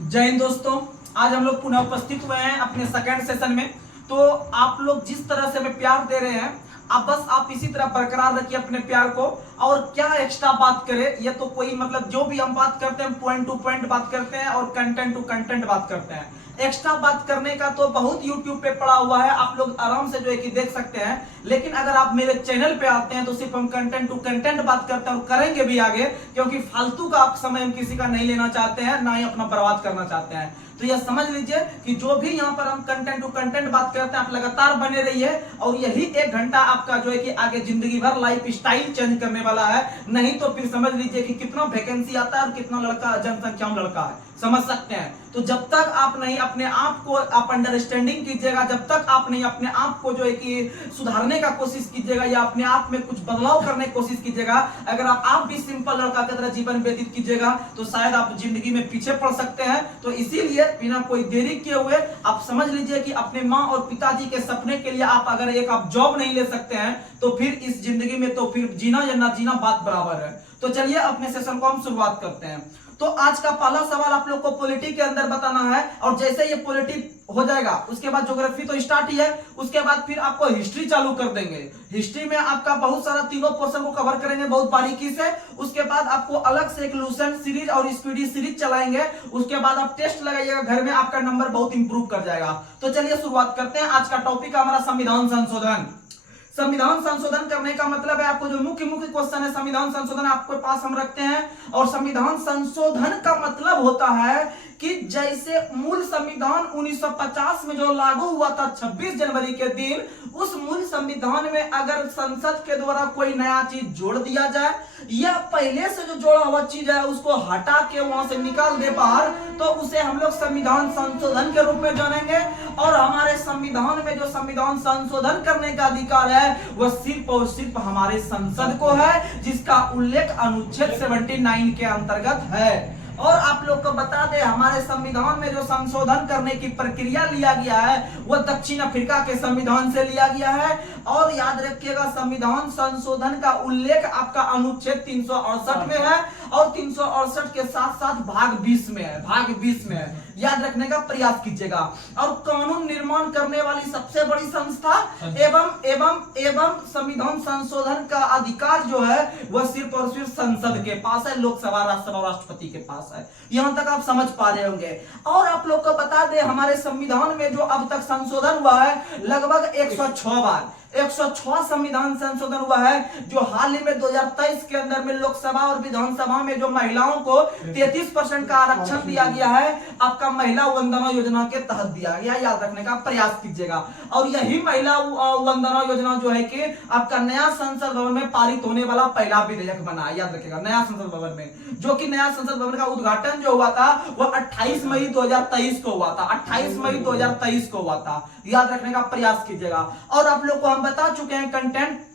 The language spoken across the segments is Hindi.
जय हिंद दोस्तों। आज हम लोग पुनः उपस्थित हुए हैं अपने सेकंड सेशन में। तो आप लोग जिस तरह से हमें प्यार दे रहे हैं, आप इसी तरह बरकरार रखिए अपने प्यार को। और क्या एक्स्ट्रा बात करें, ये तो कोई मतलब जो भी हम बात करते हैं पॉइंट टू पॉइंट बात करते हैं और कंटेंट टू कंटेंट बात करते हैं। एक्स्ट्रा बात करने का तो बहुत यूट्यूब पे पड़ा हुआ है, आप लोग आराम से जो है कि देख सकते हैं। लेकिन अगर आप मेरे चैनल पे आते हैं तो सिर्फ हम कंटेंट टू कंटेंट बात करते हैं और करेंगे भी आगे, क्योंकि फालतू का आप समय हम किसी का नहीं लेना चाहते हैं, ना ही अपना बर्बाद करना चाहते हैं। तो यह समझ लीजिए कि जो भी यहाँ पर हम कंटेंट टू कंटेंट बात करते हैं, आप लगातार बने रहिए। और यही 1 घंटा आपका जो है कि आगे जिंदगी भर लाइफ स्टाइल चेंज करने वाला है। नहीं तो फिर समझ लीजिए कि कितना वैकेंसी आता है और कितना लड़का जनसंख्या में लड़का है, समझ सकते हैं। तो जब तक आप नहीं अपने आप को आप अंडरस्टैंडिंग कीजिएगा, जब तक आप नहीं अपने आप को जो है कि सुधारने का कोशिश कीजिएगा या अपने आप में कुछ बदलाव करने की कोशिश कीजिएगा, अगर आप भी सिंपल लड़का की तरह जीवन व्यतीत कीजिएगा तो शायद आप जिंदगी में पीछे पड़ सकते हैं। तो इसीलिए बिना कोई देरी किए हुए आप समझ लीजिए कि अपने माँ और पिताजी के सपने के लिए आप अगर एक आप जॉब नहीं ले सकते हैं तो फिर इस जिंदगी में तो फिर जीना या ना जीना बात बराबर है। तो चलिए अपने सेशन को हम शुरुआत करते हैं। तो आज का पहला सवाल आप लोग को पॉलिटी के अंदर बताना है, और जैसे ये पॉलिटी हो जाएगा उसके बाद ज्योग्राफी तो स्टार्ट ही है, उसके बाद फिर आपको हिस्ट्री चालू कर देंगे। हिस्ट्री में आपका बहुत सारा तीनों पोर्शन को कवर करेंगे बहुत बारीकी से। उसके बाद आपको अलग से एक लूसेंट सीरीज और स्पीडी सीरीज चलाएंगे। उसके बाद आप टेस्ट लगाइएगा घर में, आपका नंबर बहुत इंप्रूव कर जाएगा। तो चलिए शुरुआत करते हैं। आज का टॉपिक हमारा संविधान संशोधन। संविधान संशोधन करने का मतलब है आपको जो मुख्य क्वेश्चन है संविधान संशोधन आपके पास हम रखते हैं। और संविधान संशोधन का मतलब होता है कि जैसे मूल संविधान 1950 में जो लागू हुआ था 26 जनवरी के दिन, उस मूल संविधान में अगर संसद के द्वारा कोई नया चीज जोड़ दिया जाए या पहले से जो जोड़ा हुआ चीज है उसको हटा के वहां से निकाल दे बाहर, तो उसे हम लोग संविधान संशोधन के रूप में जानेंगे। और हमारे संविधान में जो संविधान संशोधन करने का अधिकार है वह सिर्फ और सिर्फ हमारे संसद को है, जिसका उल्लेख अनुच्छेद 79 के अंतर्गत है। और आप लोग को बता दें हमारे संविधान में जो संशोधन करने की प्रक्रिया लिया गया है वह दक्षिण अफ्रीका के संविधान से लिया गया है। और याद रखिएगा संविधान संशोधन का उल्लेख आपका अनुच्छेद 368 में है और 368 के साथ साथ भाग 20 में है, भाग 20 में है, याद रखने का प्रयास कीजिएगा। और कानून निर्माण करने वाली सबसे बड़ी संस्था एवं संविधान संशोधन का अधिकार जो है वह सिर्फ और सिर्फ संसद के पास है, लोकसभा राज्यसभा राष्ट्रपति के पास है। यहां तक आप समझ पा रहे होंगे। और आप लोग को बता दें हमारे संविधान में जो अब तक संशोधन हुआ है लगभग 106 बार, 106 संविधान संशोधन हुआ है। जो हाल ही में 2023 के अंदर में लोकसभा और विधानसभा में जो महिलाओं को 33% का आरक्षण दिया गया है, आपका महिला वंदना योजना के तहत दिया गया, याद रखने का प्रयास कीजिएगा। और यही महिला वंदना योजना जो है कि आपका नया संसद भवन में पारित होने वाला पहला विधेयक बना है, याद रखिएगा, नया संसद भवन में। जो कि नया संसद भवन का उद्घाटन जो हुआ था वह 28 मई 2023 को हुआ था, 28 मई 2023 को हुआ था, याद रखने का प्रयास कीजिएगा। और आप लोग को हम बता चुके हैं कंटेंट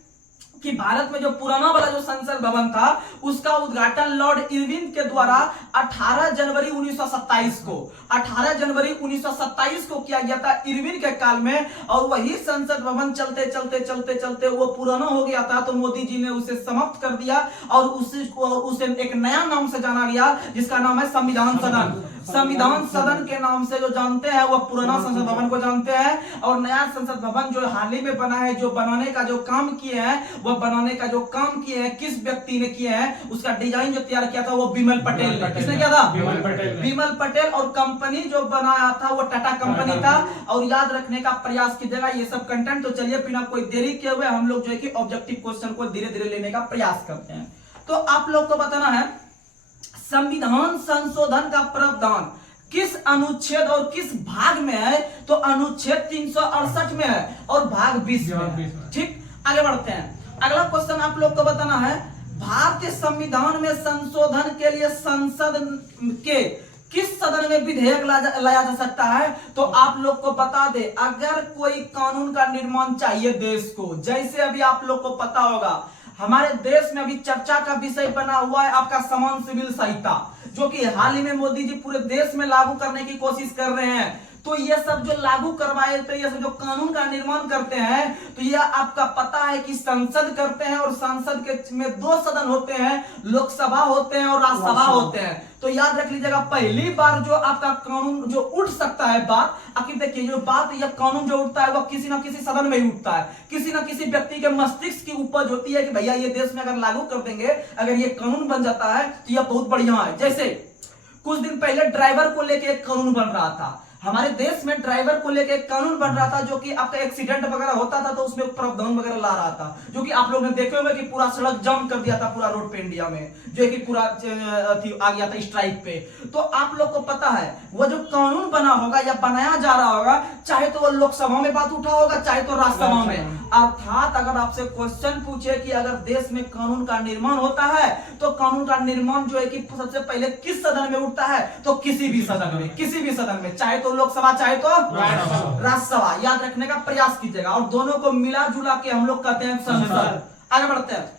कि भारत में जो पुराना वाला जो संसद भवन था उसका उद्घाटन लॉर्ड इरविन के द्वारा 18 जनवरी 1927 को 18 जनवरी 1927 को किया गया था इरविन के काल में। और वही संसद भवन चलते चलते चलते चलते वो पुराना हो गया था, तो मोदी जी ने उसे समाप्त कर दिया और उसे एक नया नाम से जाना गया जिसका नाम है संविधान सदन। संविधान सदन के नाम से जो जानते हैं वह पुराना संसद भवन को जानते हैं। और नया संसद भवन जो हाल ही में बना है, जो बनाने का जो काम किए हैं, वह बनाने का जो काम किए हैं किस व्यक्ति ने किए हैं, उसका डिजाइन जो तैयार किया था वो बिमल पटेल ने। किसने किया था? बिमल पटेल। और कंपनी जो बनाया था वो टाटा कंपनी था। और याद रखने का प्रयास कीजिएगा ये सब कंटेंट। तो चलिए बिना कोई देरी किए हुए हम लोग जो है कि ऑब्जेक्टिव क्वेश्चन को धीरे धीरे लेने का प्रयास करते हैं। तो आप लोग को बताना है संविधान संशोधन का प्रावधान किस अनुच्छेद और किस भाग में है, तो अनुच्छेद 368 में है और भाग 20 में है। ठीक, आगे बढ़ते हैं। अगला क्वेश्चन आप लोग को बताना है भारतीय संविधान में संशोधन के लिए संसद के किस सदन में विधेयक लाया जा सकता है। तो आप लोग को बता दे अगर कोई कानून का निर्माण चाहिए देश को, जैसे अभी आप लोग को पता होगा हमारे देश में अभी चर्चा का विषय बना हुआ है आपका समान सिविल संहिता, जो कि हाल ही में मोदी जी पूरे देश में लागू करने की कोशिश कर रहे हैं। तो ये सब जो लागू करवाए थे, ये सब जो कानून का निर्माण करते हैं, तो ये आपका पता है कि संसद करते हैं। और संसद के में 2 सदन होते हैं, लोकसभा होते हैं और राज्यसभा होते हैं। तो याद रख लीजिएगा पहली बार जो आपका कानून जो उठ सकता है बात, आखिर देखिए जो बात या कानून जो उठता है वह किसी ना किसी सदन में ही उठता है, किसी ना किसी व्यक्ति के मस्तिष्क की उपज होती है कि भैया ये देश में अगर लागू कर देंगे, अगर ये कानून बन जाता है तो यह बहुत बढ़िया है। जैसे कुछ दिन पहले ड्राइवर को लेकर एक कानून बन रहा था, हमारे देश में ड्राइवर को लेकर एक कानून बन रहा था जो कि आपका एक्सीडेंट वगैरह होता था तो उसमें प्रावधान वगैरह ला रहा था, जो कि आप लोग ने देखे होंगे कि पूरा सड़क जाम कर दिया था पूरा रोड पे इंडिया में, जो कि पूरा आ गया था स्ट्राइक पे। तो आप लोग को पता है वो जो कानून बना होगा या बनाया जा रहा होगा, चाहे तो वो लोकसभा में बात उठा होगा चाहे तो राज्यसभा में। अर्थात अगर आपसे क्वेश्चन पूछे कि अगर देश में कानून का निर्माण होता है तो कानून का निर्माण जो है कि सबसे पहले किस सदन में उठता है, तो किसी भी सदन में, किसी भी सदन में, चाहे तो लोकसभा चाहे तो राज्यसभा। याद रखने का प्रयास कीजिएगा और दोनों को मिला जुला के हम लोग कहते हैं संसद। आगे बढ़ते हैं।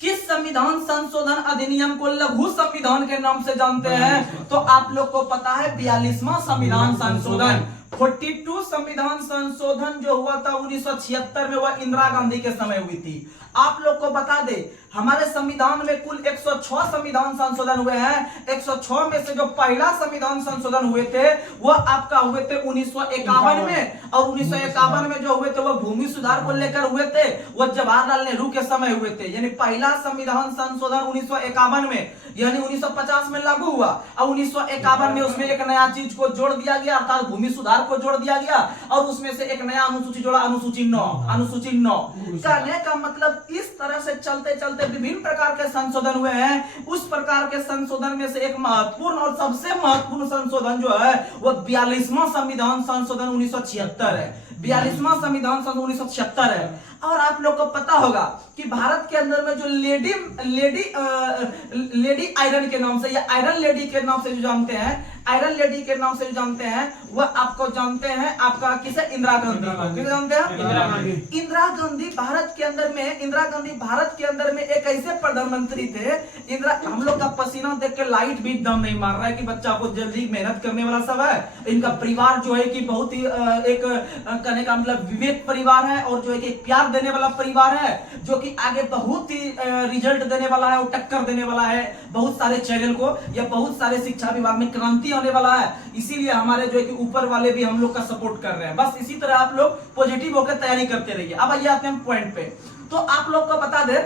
किस संविधान संशोधन अधिनियम को लघु संविधान के नाम से जानते हैं, तो आप लोग को पता है 42वां संविधान संशोधन। 42 संविधान संशोधन जो हुआ था 1976 में, वह इंदिरा गांधी के समय हुई थी। आप लोग को बता दे हमारे संविधान में कुल 106 संविधान संशोधन हुए हैं। 106 में से जो पहला संविधान संशोधन हुए थे वह आपका हुए थे 1951 में, और 1951 में जो हुए थे वह भूमि सुधार को लेकर हुए थे, वह जवाहरलाल नेहरू के समय हुए थे। यानी पहला संविधान संशोधन 1951 में, यानी 1950 में लागू हुआ और 1951 में उसमें एक नया चीज को जोड़ दिया गया, अर्थात भूमि सुधार को जोड़ दिया गया और उसमें से एक नया अनुसूची जोड़ा, अनुसूची 9। अनुसूची 9 कहने का मतलब इस तरह से चलते चलते विभिन्न प्रकार के संशोधन हुए हैं। उस प्रकार के संशोधन में से एक महत्वपूर्ण और सबसे महत्वपूर्ण संशोधन जो है वह 42वां संविधान संशोधन 1976 है। 42वां संविधान संशोधन 1976 है। और आप लोग को पता होगा कि भारत के अंदर में जो लेडी आयरन के नाम से या आयरन लेडी के नाम से जो जानते हैं, आयरन लेडी के नाम से जो जानते हैं, वह आपको जानते हैं आपका किसे, इंदिरा गांधी को। किसे जानते हैं? इंदिरा गांधी भारत के अंदर में, इंदिरा गांधी भारत के अंदर में एक ऐसे प्रधानमंत्री थे। इंदिरा, हम लोग का पसीना देख के लाइट भी दम नहीं मार रहा है कि बच्चा को जल्दी मेहनत करने वाला सब है। इनका परिवार जो है कि बहुत ही एक कहने का मतलब विवेक परिवार है और जो है कि प्यार देने वाला परिवार है, जो कि आगे बहुत ही रिजल्ट देने वाला है और टक्कर देने वाला है बहुत सारे चैनल को, या बहुत सारे शिक्षा विभाग में क्रांति आने वाला है। इसीलिए हमारे जो है कि ऊपर वाले भी हम लोग का सपोर्ट कर रहे हैं। बस इसी तरह आप लोग पॉजिटिव होकर तैयारी करते रहिए। अब आइए आते हैं पॉइंट पे। तो आप लोग को बता दे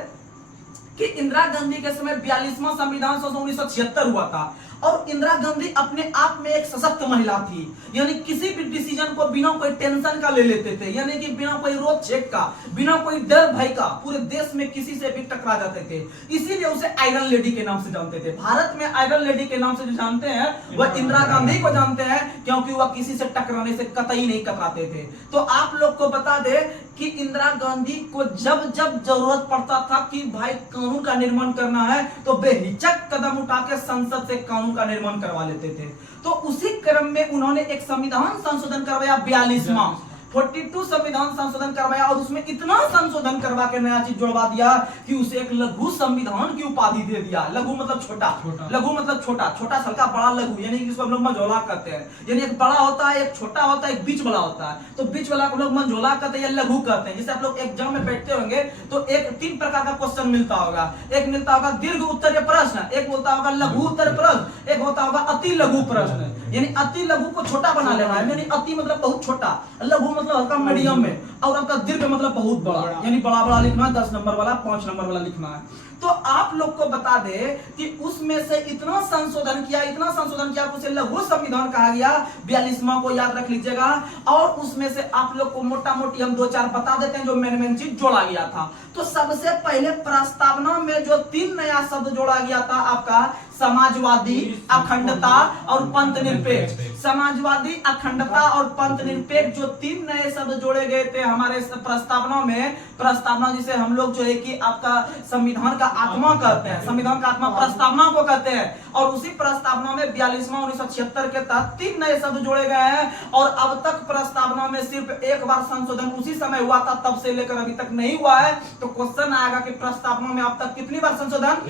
कि इंदिरा गांधी के समय 42वां संविधान संशोधन 1976 हुआ था और इंदिरा गांधी अपने आप में एक सशक्त महिला थी, यानी किसी भी डिसीजन को बिना कोई टेंशन का ले लेते थे, यानी कि बिना कोई रोक छेक का, बिना कोई डर भय का पूरे देश में किसी से भी टकरा जाते थे। इसीलिए उसे आयरन लेडी के नाम से जानते थे। भारत में आयरन लेडी के नाम से जो जानते हैं वह इंदिरा गांधी को जानते हैं, क्योंकि वह किसी से टकराने से कतई नहीं कतराते थे। तो आप लोग को बता दे कि इंदिरा गांधी को जब जब जरूरत पड़ता था कि भाई कानून का निर्माण करना है तो बेहिचक कदम उठा के संसद से कानून का निर्माण करवा लेते थे। तो उसी क्रम में उन्होंने एक संविधान संशोधन करवाया 42वां 42 संविधान संशोधन करवाया और उसमें इतना संशोधन करवा के नया चीज जुड़वा दिया कि उसे एक लघु संविधान की उपाधि दे दिया। लघु मतलब छोटा, लघु मतलब छोटा, छोटा सल्का बड़ा लघु, यानी कि इसको हम लोग मंझोला कहते हैं। यानी एक बड़ा होता है, एक छोटा होता है, एक बीच वाला होता है। तो बीच वाला को लोग मंझोला कहते हैं या लघु कहते हैं। जैसे आप लोग एग्जाम में बैठते होंगे तो एक 3 प्रकार का क्वेश्चन मिलता होगा। एक मिलता होगा दीर्घ उत्तरीय प्रश्न, एक होता होगा लघु उत्तर प्रश्न, एक होता होगा अति लघु प्रश्न। यानी अति लघु को छोटा बना लेना है, यानी अति मतलब बहुत छोटा, लघु मतलब हल्का मीडियम में, और आपका दीर्घ मतलब बहुत बड़ा, यानी बड़ा बड़ा लिखना है, 10 नंबर वाला 5 नंबर वाला लिखना है। तो आप लोग को बता दे कि उसमें से इतना संशोधन किया, इतना संशोधन किया, उसे लघु संविधान कहा गया। 42वां को याद रख लीजिएगा। और उसमें से आप लोग को मोटा मोटी हम 2-4 बता देते हैं जो मेन चीज जोड़ा गया था। तो सबसे पहले प्रस्तावना में जो 3 नया शब्द जोड़ा गया था आपका, समाजवादी, अखंडता और पंथ निरपेक्ष। समाजवादी, अखंडता और पंथ निरपेक्ष जो 3 नए शब्द जोड़े गए थे हमारे प्रस्तावना में। प्रस्तावना जिसे हम लोग जो है कि आपका संविधान का आत्मा कहते हैं, संविधान का आत्मा प्रस्तावना को कहते हैं। और उसी प्रस्तावना में 42वां 1976 के तहत 3 नए शब्द जोड़े गए हैं। और अब तक प्रस्तावना में सिर्फ एक बार संशोधन उसी समय हुआ था, तब से लेकर अभी तक नहीं हुआ है। तो क्वेश्चन आएगा कि प्रस्तावना में अब तक कितनी बार संशोधन?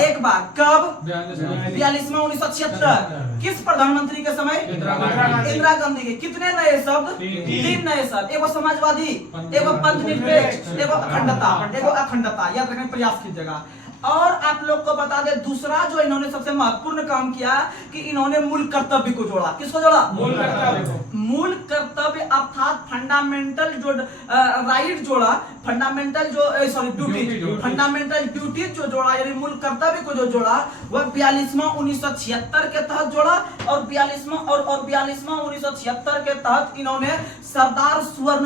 एक बार। कब? 42वां 1976। किस प्रधानमंत्री के समय? इंदिरा गांधी के। कितने नए शब्द? 3 नए शब्द। एगो समाजवादी, एगो पंथ निरपेक्ष, एगो अखंडता, एगो अखंडता। याद रखने का प्रयास कीजिएगा। और आप लोग को बता दे दूसरा जो इन्होंने सबसे महत्वपूर्ण काम किया कि इन्होंने मूल कर्तव्य को जोड़ा। किसको जोड़ा? मूल कर्तव्य अर्थात फंडामेंटल जो राइट जोड़ा, फंडामेंटल जो ड्यूटी, फंडामेंटल ड्यूटी जो जोड़ा, यानी मूल कर्तव्य को जो जोड़ा वह 42वां 1976 के तहत जोड़ा और 42वां 1976 के तहत इन्होंने सरदार स्वर्ण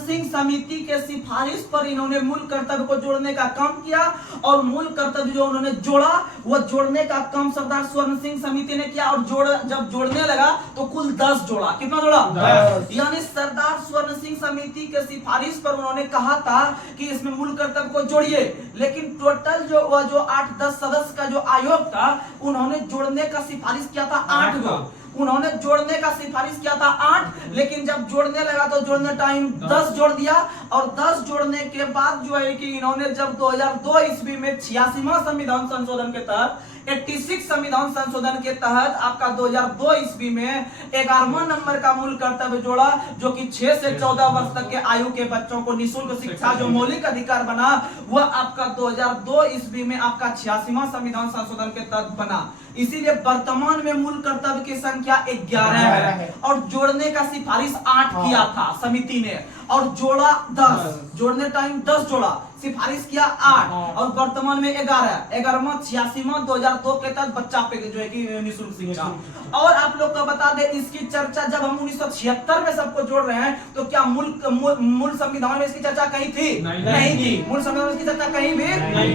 सिंह समिति के सिफारिश पर इन्होंने मूल कर्तव्य को जोड़ने का काम किया और मूल कर्तव्य जो उन्होंने जोड़ा वो जोड़ने का काम सरदार स्वर्ण सिंह समिति ने किया और जब जोड़ने लगा तो कुल 10 जोड़ा। कितना जोड़ा? 10। यानी सरदार स्वर्ण सिंह समिति के सिफारिश पर उन्होंने कहा था कि इसमें मूल कर्तव्य को जोड़िए, लेकिन टोटल जो 8-10 सदस्य का जो आयोग था उन्होंने जोड़ने का सिफारिश किया था 8 गो। उन्होंने जोड़ने का सिफारिश किया था 8, लेकिन जब जोड़ने लगा तो जोड़ने टाइम 10 जोड़ दिया और 10 जोड़ने के बाद जो है कि इन्होंने जब 2002 ईस्वी में 86वां संविधान संशोधन के तहत 86 संविधान संशोधन के तहत आपका 2002 ईस्वी में 11वां नंबर का मूल कर्तव्य जोड़ा, जो कि 6 से 14 वर्ष तक के आयु के बच्चों को निःशुल्क शिक्षा जो मौलिक अधिकार बना वह आपका 2002 ईस्वी में आपका 86वां संविधान संशोधन के तहत बना। इसीलिए वर्तमान में मूल कर्तव्य की संख्या 11 है और जोड़ने का सिफारिश 8 किया था समिति ने और जोड़ा 10, जोड़ने टाइम 10 जोड़ा, सिफारिश किया 8 और वर्तमान में 11वां 86वां 2002 के तहत बच्चा पे जो है कि निःशुल्क शिक्षा। और आप लोग को बता दें इसकी चर्चा जब हम 1976 में सबको जोड़ रहे हैं तो क्या मूल संविधान में इसकी चर्चा कहीं थी? नहीं थी। मूल संविधान में इसकी चर्चा कहीं भी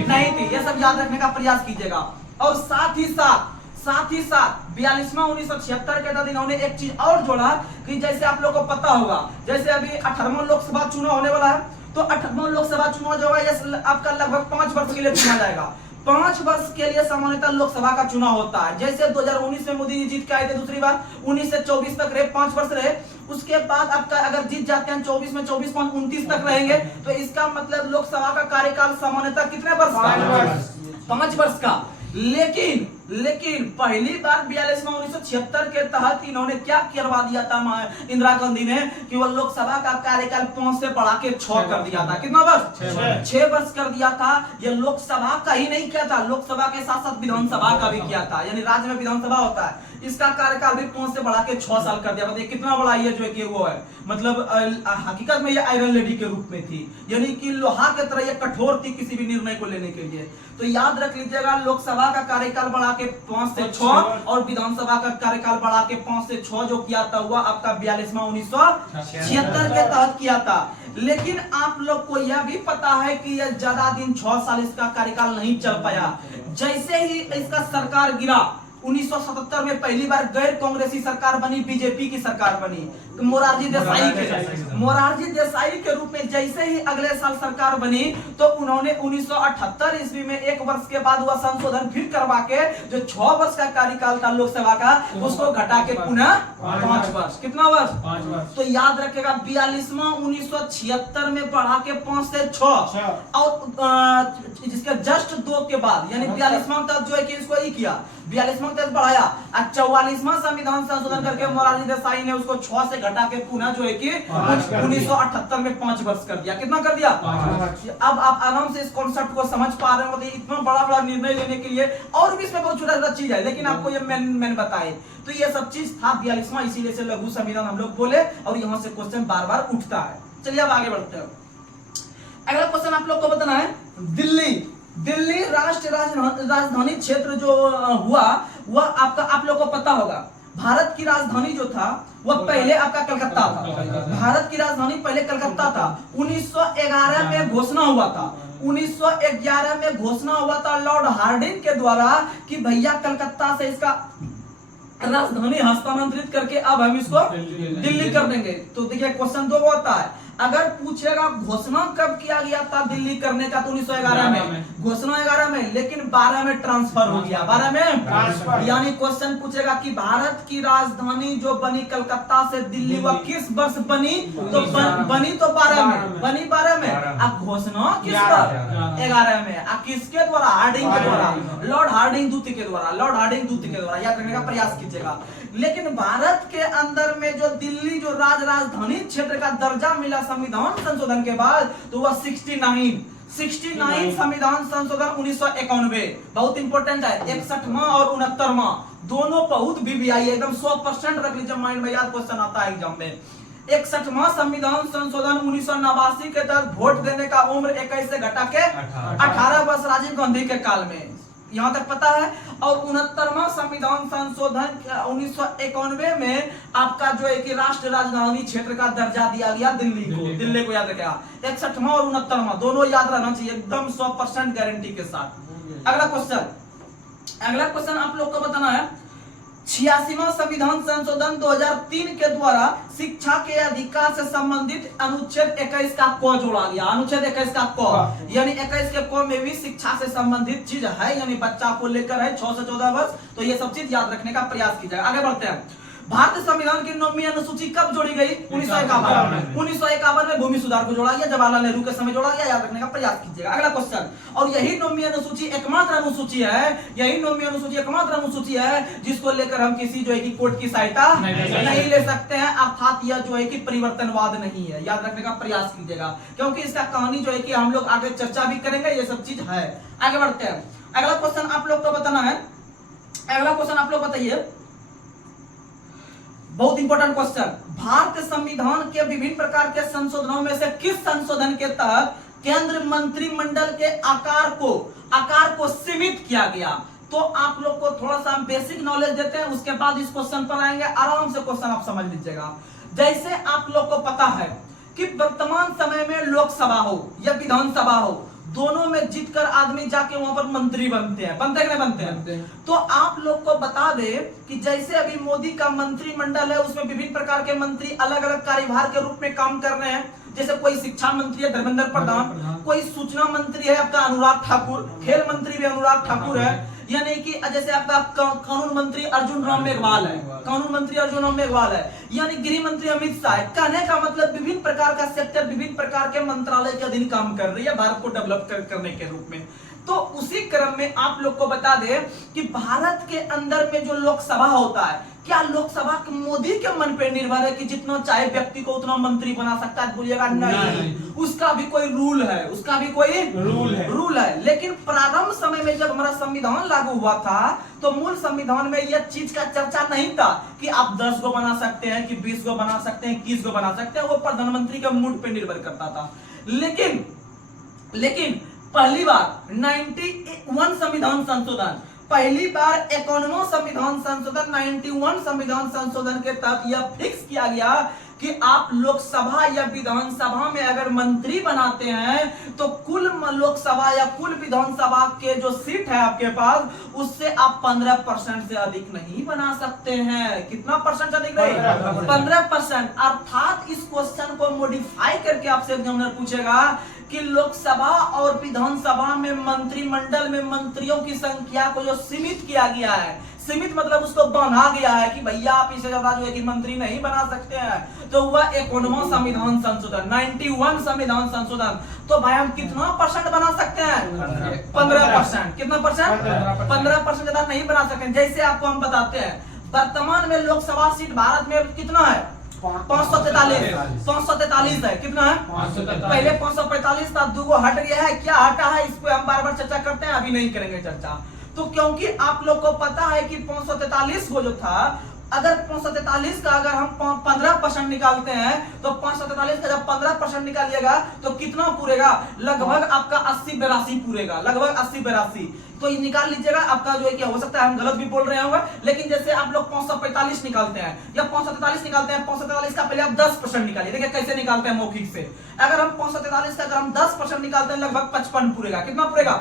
नहीं थी। यह सब याद रखने का प्रयास कीजिएगा। और साथ ही साथ 42वां 1976 के तहत इन्होंने एक चीज और जोड़ा कि जैसे आप लोग को पता होगा जैसे अभी 18वां लोकसभा चुनाव होने वाला है तो 18वां लोकसभा चुनाव जो है आपका लगभग 5 वर्ष के लिए चुना जाएगा। 5 वर्ष के लिए सामान्यतः लोकसभा का चुनाव होता है। जैसे 2019 में मोदी जी जीत के आए थे दूसरी बार, 19 से 24 तक रहे, 5 वर्ष रहे। उसके बाद आपका अगर जीत जाते हैं 24 में 29 तक रहेंगे तो इसका मतलब लोकसभा का कार्यकाल सामान्यतः कितने वर्ष का? 5 वर्ष का। लेकिन पहली बार 42वां 1976 के तहत इन्होंने क्या करवा दिया था इंदिरा गांधी ने कि वो लोकसभा का कार्यकाल 5 से बढ़ा के 6 कर दिया था। कितना वर्ष? 6 वर्ष कर दिया था। ये लोकसभा का ही नहीं किया था, लोकसभा के साथ साथ विधानसभा का भी किया था। यानी राज्य में विधानसभा होता है, इसका कार्यकाल भी 5 से बढ़ा के 6 साल कर दिया। मतलब कितना बड़ा ये जो है कि वो है, मतलब हकीकत में ये आयरन लेडी के रूप में थी, यानी कि लोहा की तरह ये कठोर थी किसी भी निर्णय को लेने के लिए। तो याद रख लीजिएगा लोकसभा का कार्यकाल बढ़ा के 5 से 6 और विधानसभा का कार्यकाल बढ़ा के 5 से 6 जो किया था हुआ आपका 42वां 1976 के तहत किया था। लेकिन आप लोग को यह भी पता है कि यह ज्यादा दिन 6 साल इसका कार्यकाल नहीं चल पाया। जैसे ही इसका सरकार गिरा 1977 में पहली बार गैर कांग्रेसी सरकार बनी, बीजेपी की सरकार बनी मोरारजी देसाई के रूप में। जैसे ही अगले साल सरकार बनी तो उन्होंने 1978 ईस्वी में 1 वर्ष के बाद वह संशोधन फिर करवा के जो 6 वर्ष का कार्यकाल था लोकसभा का उसको घटा के पुनः 5 वर्ष। कितना वर्ष? 5 वर्ष। तो याद रखेगा 42वां 1976 में बढ़ा के 5 से 6 और जिसके जस्ट 2 के बाद यानी 42वां तक जो है कि इसको ही किया, 42वां तक बढ़ाया और 44वां संविधान संशोधन करके मोरारजी देसाई ने उसको 6 से घटा के पुनः जो है कि 1978 में 5 वर्ष कर दिया। कितना कर दिया? अब आप आराम से इस कॉन्सेप्ट को समझ पा रहे हो। इतना बड़ा निर्णय लेने के लिए और भी इसमें बहुत छोटा चीज है, लेकिन आपको ये मैंने बताए तो ये सब चीज था 42वां, इसीलिए से लघु संविधान हम लोग बोले और यहाँ से क्वेश्चन बार बार उठता है। चलिए अब आगे बढ़ते हैं। अगला क्वेश्चन आप लोग को बताना है दिल्ली राष्ट्रीय राजधानी क्षेत्र जो हुआ वह आपका आप लोग को पता होगा। भारत की राजधानी जो था वह पहले आपका कलकत्ता था। भारत की राजधानी पहले कलकत्ता था। 1911 में घोषणा हुआ था। 1911 में घोषणा हुआ था लॉर्ड हार्डिंग के द्वारा कि भैया कलकत्ता से इसका राजधानी हस्तांतरित करके अब हम इसको दिल्ली कर देंगे। तो देखिए क्वेश्चन 2 होता है, अगर पूछेगा घोषणा कब किया गया था दिल्ली करने का तो 1911 में घोषणा 11 में, लेकिन 12 में ट्रांसफर हो गया। 12 में ट्रांसफर, यानी क्वेश्चन पूछेगा कि भारत की राजधानी जो बनी कलकत्ता से दिल्ली वह किस वर्ष बनी? तो बनी तो 12 में, बनी 12 में। अब घोषणा किस पर? 11 में। किसके द्वारा? हार्डिंग के द्वारा, लॉर्ड हार्डिंग दूत के द्वारा, लॉर्ड हार्डिंग दूत के द्वारा। याद रखने का प्रयास कीजिएगा। लेकिन भारत के अंदर में जो दिल्ली जो राजधानी क्षेत्र का दर्जा मिला संविधान संशोधन के बाद तो वह 69 69 संविधान संशोधन 1991 बहुत इंपॉर्टेंट है। 61वां और 69वां दोनों बहुत बीबीआई एकदम 100% रख लीजिए माइंड में, याद क्वेश्चन आता है एग्जाम में। 61वां संविधान संशोधन 1989 के तहत वोट देने का उम्र 21 से घटा के 18 वर्ष राजीव गांधी के काल में, यहां तक पता है। और 69वां संविधान संशोधन 1991 में आपका जो है कि राष्ट्र राजधानी क्षेत्र का दर्जा दिया गया दिल्ली को, दिल्ली को याद रखेगा। 61वां और 69वां दोनों याद रहना चाहिए एकदम 100% गारंटी के साथ। अगला क्वेश्चन आप लोग को बताना है 86वां संविधान संशोधन 2003 के द्वारा शिक्षा के अधिकार से संबंधित अनुच्छेद 21 का क जोड़ा गया। अनुच्छेद 21 का क यानी 21 के क में भी शिक्षा से संबंधित चीज है, यानी बच्चा को लेकर है 6 से 14 वर्ष, तो ये सब चीज याद रखने का प्रयास कीजिएगा। आगे बढ़ते हैं। भारतीय संविधान की 9वीं अनुसूची कब जोड़ी गई? 1951 में भूमि सुधार को जोड़ा गया, जवाहरलाल नेहरू के समय जोड़ा गया, याद रखने का प्रयास कीजिएगा। अगला क्वेश्चन, और यही 9वीं अनुसूची एकमात्र अनुसूची है, यही 9वीं अनुसूची एकमात्र अनुसूची है जिसको लेकर हम किसी जो है कि कोर्ट की सहायता नहीं ले सकते हैं, अर्थात यह जो है कि परिवर्तनवाद नहीं है, याद रखने का प्रयास कीजिएगा, क्योंकि इसका कहानी जो है कि हम लोग आगे चर्चा भी करेंगे, ये सब चीज है। आगे बढ़ते हैं। अगला क्वेश्चन आप लोग को बताना है, अगला क्वेश्चन आप लोग बताइए, बहुत इंपॉर्टेंट क्वेश्चन। भारतीय संविधान के विभिन्न प्रकार के संशोधनों में से किस संशोधन के तहत केंद्र मंत्रिमंडल के आकार को सीमित किया गया? तो आप लोग को थोड़ा सा हम बेसिक नॉलेज देते हैं, उसके बाद इस क्वेश्चन पर आएंगे, आराम से क्वेश्चन आप समझ लीजिएगा। जैसे आप लोग को पता है कि वर्तमान समय में लोकसभा हो या विधानसभा हो, दोनों में जीतकर आदमी जाके वहां पर मंत्री बनते हैं, बनते हैं बनते हैं। तो आप लोग को बता दे कि जैसे अभी मोदी का मंत्रिमंडल है, उसमें विभिन्न प्रकार के मंत्री अलग अलग कार्यभार के रूप में काम कर रहे हैं। जैसे कोई शिक्षा मंत्री है धर्मेंद्र प्रधान, कोई सूचना मंत्री है आपका अनुराग ठाकुर, खेल मंत्री भी अनुराग ठाकुर है, यानी कि जैसे आपका कानून मंत्री अर्जुन राम मेघवाल है, कानून मंत्री अर्जुन राम मेघवाल है, यानी गृह मंत्री अमित शाह है। कहने का मतलब विभिन्न प्रकार का सेक्टर, विभिन्न प्रकार के मंत्रालय के अधीन काम कर रही है भारत को डेवलप करने के रूप में। तो उसी क्रम में आप लोग को बता दे कि भारत के अंदर में जो लोकसभा होता है, क्या लोकसभा मोदी के मन पे निर्भर है कि जितना चाहे व्यक्ति को उतना मंत्री बना सकता है? बोलिएगा नहीं, उसका भी कोई रूल है, उसका भी कोई रूल है। लेकिन प्रारंभ समय में जब हमारा संविधान लागू हुआ था, तो मूल संविधान में यह चीज का चर्चा नहीं था कि आप 10 गो बना सकते हैं, कि 20 गो बना सकते हैं, 21 गो बना सकते हैं, वो प्रधानमंत्री के मूड पे निर्भर करता था। लेकिन पहली बार 91 संविधान संशोधन, पहली बार 51वां संविधान संशोधन 91 संविधान संशोधन के तहत यह फिक्स किया गया कि आप लोकसभा या विधानसभा में अगर मंत्री बनाते हैं तो कुल लोकसभा या कुल विधानसभा के जो सीट है आपके पास, उससे आप 15% से अधिक नहीं बना सकते हैं। कितना परसेंट अधिक नहीं? 15%। अर्थात इस क्वेश्चन को मॉडिफाई करके आपसे एग्जामिनर पूछेगा कि लोकसभा और विधानसभा में मंत्रिमंडल में मंत्रियों की संख्या को जो सीमित किया गया है, सीमित मतलब उसको बांधा गया है कि भैया आप इससे ज्यादा जो है कि मंत्री नहीं बना सकते हैं, तो वह 51वां संविधान संशोधन 91 संविधान संशोधन। तो भाई हम कितना परसेंट बना सकते हैं? 15%। कितना परसेंट? 15% ज्यादा नहीं बना सकते। जैसे आपको हम बताते हैं, वर्तमान में लोकसभा सीट भारत में कितना है? 543 है। कितना है? पहले 545 था, 2 हट गया है। क्या हटा है इस पे हम बार बार चर्चा करते हैं, अभी नहीं करेंगे चर्चा। तो क्योंकि आप लोग को पता है कि 543 को जो था, अगर 543 का अगर हम 15% निकालते हैं तो 543 का जब 15% निकालिएगा तो कितना पूरेगा? लगभग आपका 80-82 पूरेगा, लगभग 80-82। तो ये निकाल लीजिएगा। आपका जो है कि हो सकता है हम गलत भी बोल रहे होंगे, लेकिन जैसे आप लोग 545 निकालते हैं या 543 निकालते हैं, 543 का पहले आप 10% निकालिए। देखिए कैसे निकालते हैं मौखिक से। अगर हम 543 का अगर हम 10% निकालते हैं, लगभग 55 पूरेगा। कितना पूरेगा?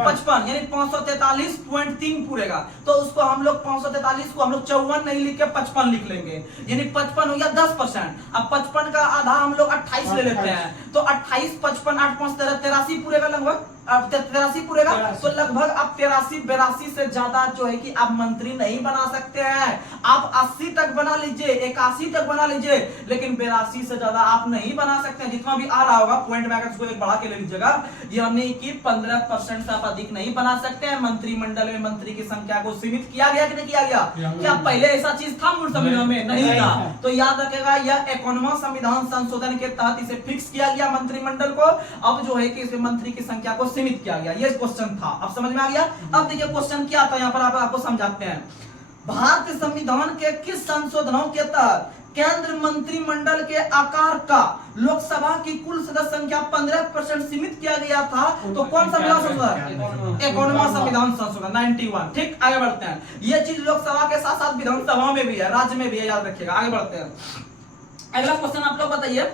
55, यानी 543.3 पूरेगा। तो उसको हम लोग 543 को हम लोग 54 नहीं लिख के 55 लिख लेंगे, यानी 55 हो गया 10%। अब 55 का आधा हम लोग 28 ले लेते हैं, तो 28, 55, 8, 5, 13, 83 पूरेगा लगभग। अब 83 पूरेगा तो लगभग आप 83-82 से ज्यादा जो है कि आप मंत्री नहीं बना सकते हैं। आप 80 तक बना लीजिए, 81 तक बना लीजिए, लेकिन 82 से ज्यादा आप नहीं बना सकते हैं। जितना भी आ रहा होगा पॉइंट में इसको एक बढ़ा के ले लीजिएगा, यानी कि 15% से आप अधिक नहीं बना सकते हैं। मंत्रिमंडल में मंत्री की संख्या को सीमित किया गया कि नहीं किया गया? क्या पहले ऐसा चीज था मूल संविधान में? नहीं था। तो याद रखेगा यह 51वां संविधान संशोधन के तहत इसे फिक्स किया गया मंत्रिमंडल को। अब जो है कि इसमें मंत्री की संख्या को सीमित किया गया। ये क्वेश्चन था, अब समझ में आ गया। अब देखिए क्वेश्चन क्या था, यहाँ पर आपको समझाते हैं। भारतीय संविधान के किस संशोधनों के तहत केंद्र मंत्रिमंडल के आकार का लोकसभा की कुल सदस्य संख्या 15% सीमित किया गया था? तो कौन सा संविधान संशोधन? 51वां संविधान संशोधन 91। ठीक, आगे बढ़ते हैं। ये चीज लोकसभा के साथ साथ विधानसभा में भी है, राज्य में भी है, याद रखिएगा। आगे बढ़ते हैं, अगला क्वेश्चन आप लोग बताइए।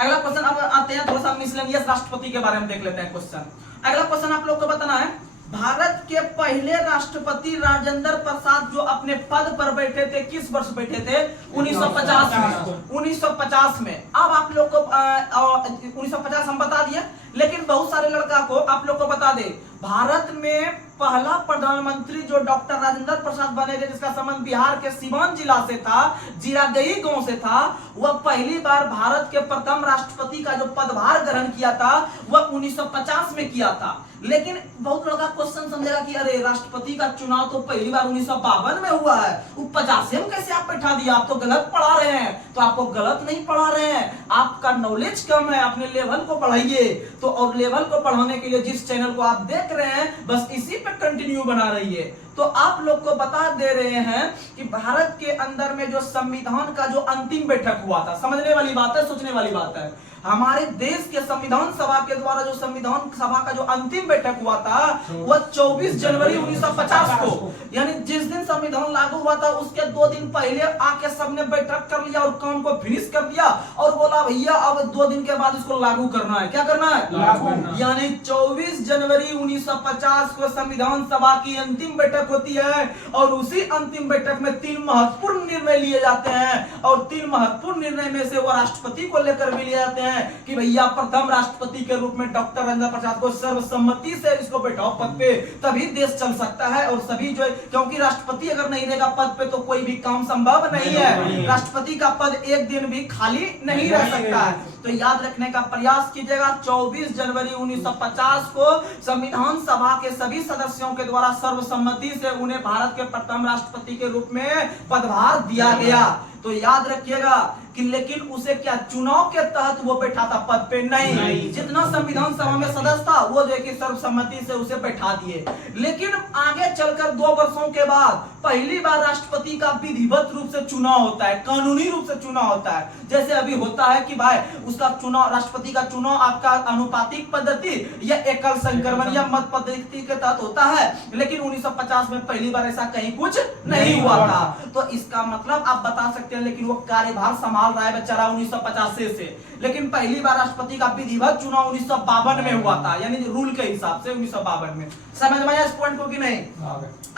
अगला क्वेश्चन अब आते हैं, थोड़ा सा मिसलेनियस राष्ट्रपति के बारे में देख लेते हैं क्वेश्चन। अगला क्वेश्चन आप लोग को बताना है, भारत के पहले राष्ट्रपति राजेंद्र प्रसाद जो अपने पद पर बैठे थे, किस वर्ष बैठे थे? 1950 में। 1950 में। अब आप लोग को 1950 हम बता दिए, लेकिन बहुत सारे लड़का को आप लोग को बता दे, भारत में पहला प्रधानमंत्री जो डॉक्टर राजेंद्र प्रसाद बने थे, जिसका संबंध बिहार के सीवान जिला से था, जीरादेई गांव से था, वह पहली बार भारत के प्रथम राष्ट्रपति का जो पदभार ग्रहण किया था वह 1950 में किया था। लेकिन बहुत लोग क्वेश्चन समझेगा कि अरे राष्ट्रपति का चुनाव तो पहली बार 1952 में हुआ है, वो 50 में कैसे आप बैठा दिया? आप तो गलत पढ़ा रहे हैं। तो आपको गलत नहीं पढ़ा रहे हैं, आपका नॉलेज कम है, अपने लेवल को बढ़ाइए। तो और लेवल को बढ़ाने के लिए जिस चैनल को आप देख रहे हैं बस इसी पे कंटिन्यू बना रहिए। तो आप लोग को बता दे रहे हैं कि भारत के अंदर में जो संविधान का जो अंतिम बैठक हुआ था, समझने वाली बात है, सोचने वाली बात है। हमारे देश के संविधान सभा के द्वारा जो संविधान सभा का जो अंतिम बैठक हुआ था वह 24 जनवरी 1950 को, यानी जिस दिन संविधान लागू हुआ था उसके 2 दिन पहले आके सबने बैठक कर लिया और काम को फिनिश कर दिया और बोला भैया अब 2 दिन के बाद इसको लागू करना है। क्या करना है? लागू। यानी 24 जनवरी 1950 को संविधान सभा की अंतिम बैठक होती है और उसी अंतिम बैठक में 3 महत्वपूर्ण निर्णय लिए जाते हैं और 3 महत्वपूर्ण निर्णय में से वो राष्ट्रपति को लेकर भी लिए जाते हैं कि भैया प्रथम राष्ट्रपति के रूप में डॉक्टर राजेंद्र प्रसाद को सर्वसम्मति से इसको बैठाओ पद पे, तभी देश चल सकता है। और सभी जो है, क्योंकि राष्ट्रपति अगर नहीं रहेगा पद पे तो कोई भी काम संभव नहीं है। राष्ट्रपति का पद एक दिन भी खाली नहीं रह सकता है। तो याद रखने का प्रयास कीजिएगा, 24 जनवरी 1950 को संविधान सभा के सभी सदस्यों के द्वारा सर्वसम्मति से उन्हें भारत के प्रथम राष्ट्रपति के रूप में पदभार दिया गया। तो याद रखिएगा कि लेकिन उसे क्या चुनाव के तहत वो बैठा था पद पे? नहीं। जितना संविधान सभा में सदस्य था वो जो है कि सर्वसम्मति से उसे बैठा दिए। लेकिन आगे चलकर 2 वर्षों के बाद पहली बार राष्ट्रपति का विधिवत रूप से चुनाव होता है, कानूनी रूप से चुनाव होता है। जैसे अभी होता है कि भाई उसका चुनाव, राष्ट्रपति का चुनाव आपका अनुपातिक पद्धति या एकल संक्रमण या मत पद्धति के तहत होता है, लेकिन 1950 में पहली बार ऐसा कहीं कुछ नहीं हुआ था। तो इसका मतलब आप बता सकते हैं, लेकिन वो कार्यभार संभाल रहा है बेचारा 1950 से। लेकिन पहली बार राष्ट्रपति का विधिवत चुनाव 1952 में हुआ था, यानी रूल के हिसाब से 1952 में। समझ में आया इस पॉइंट को कि नहीं?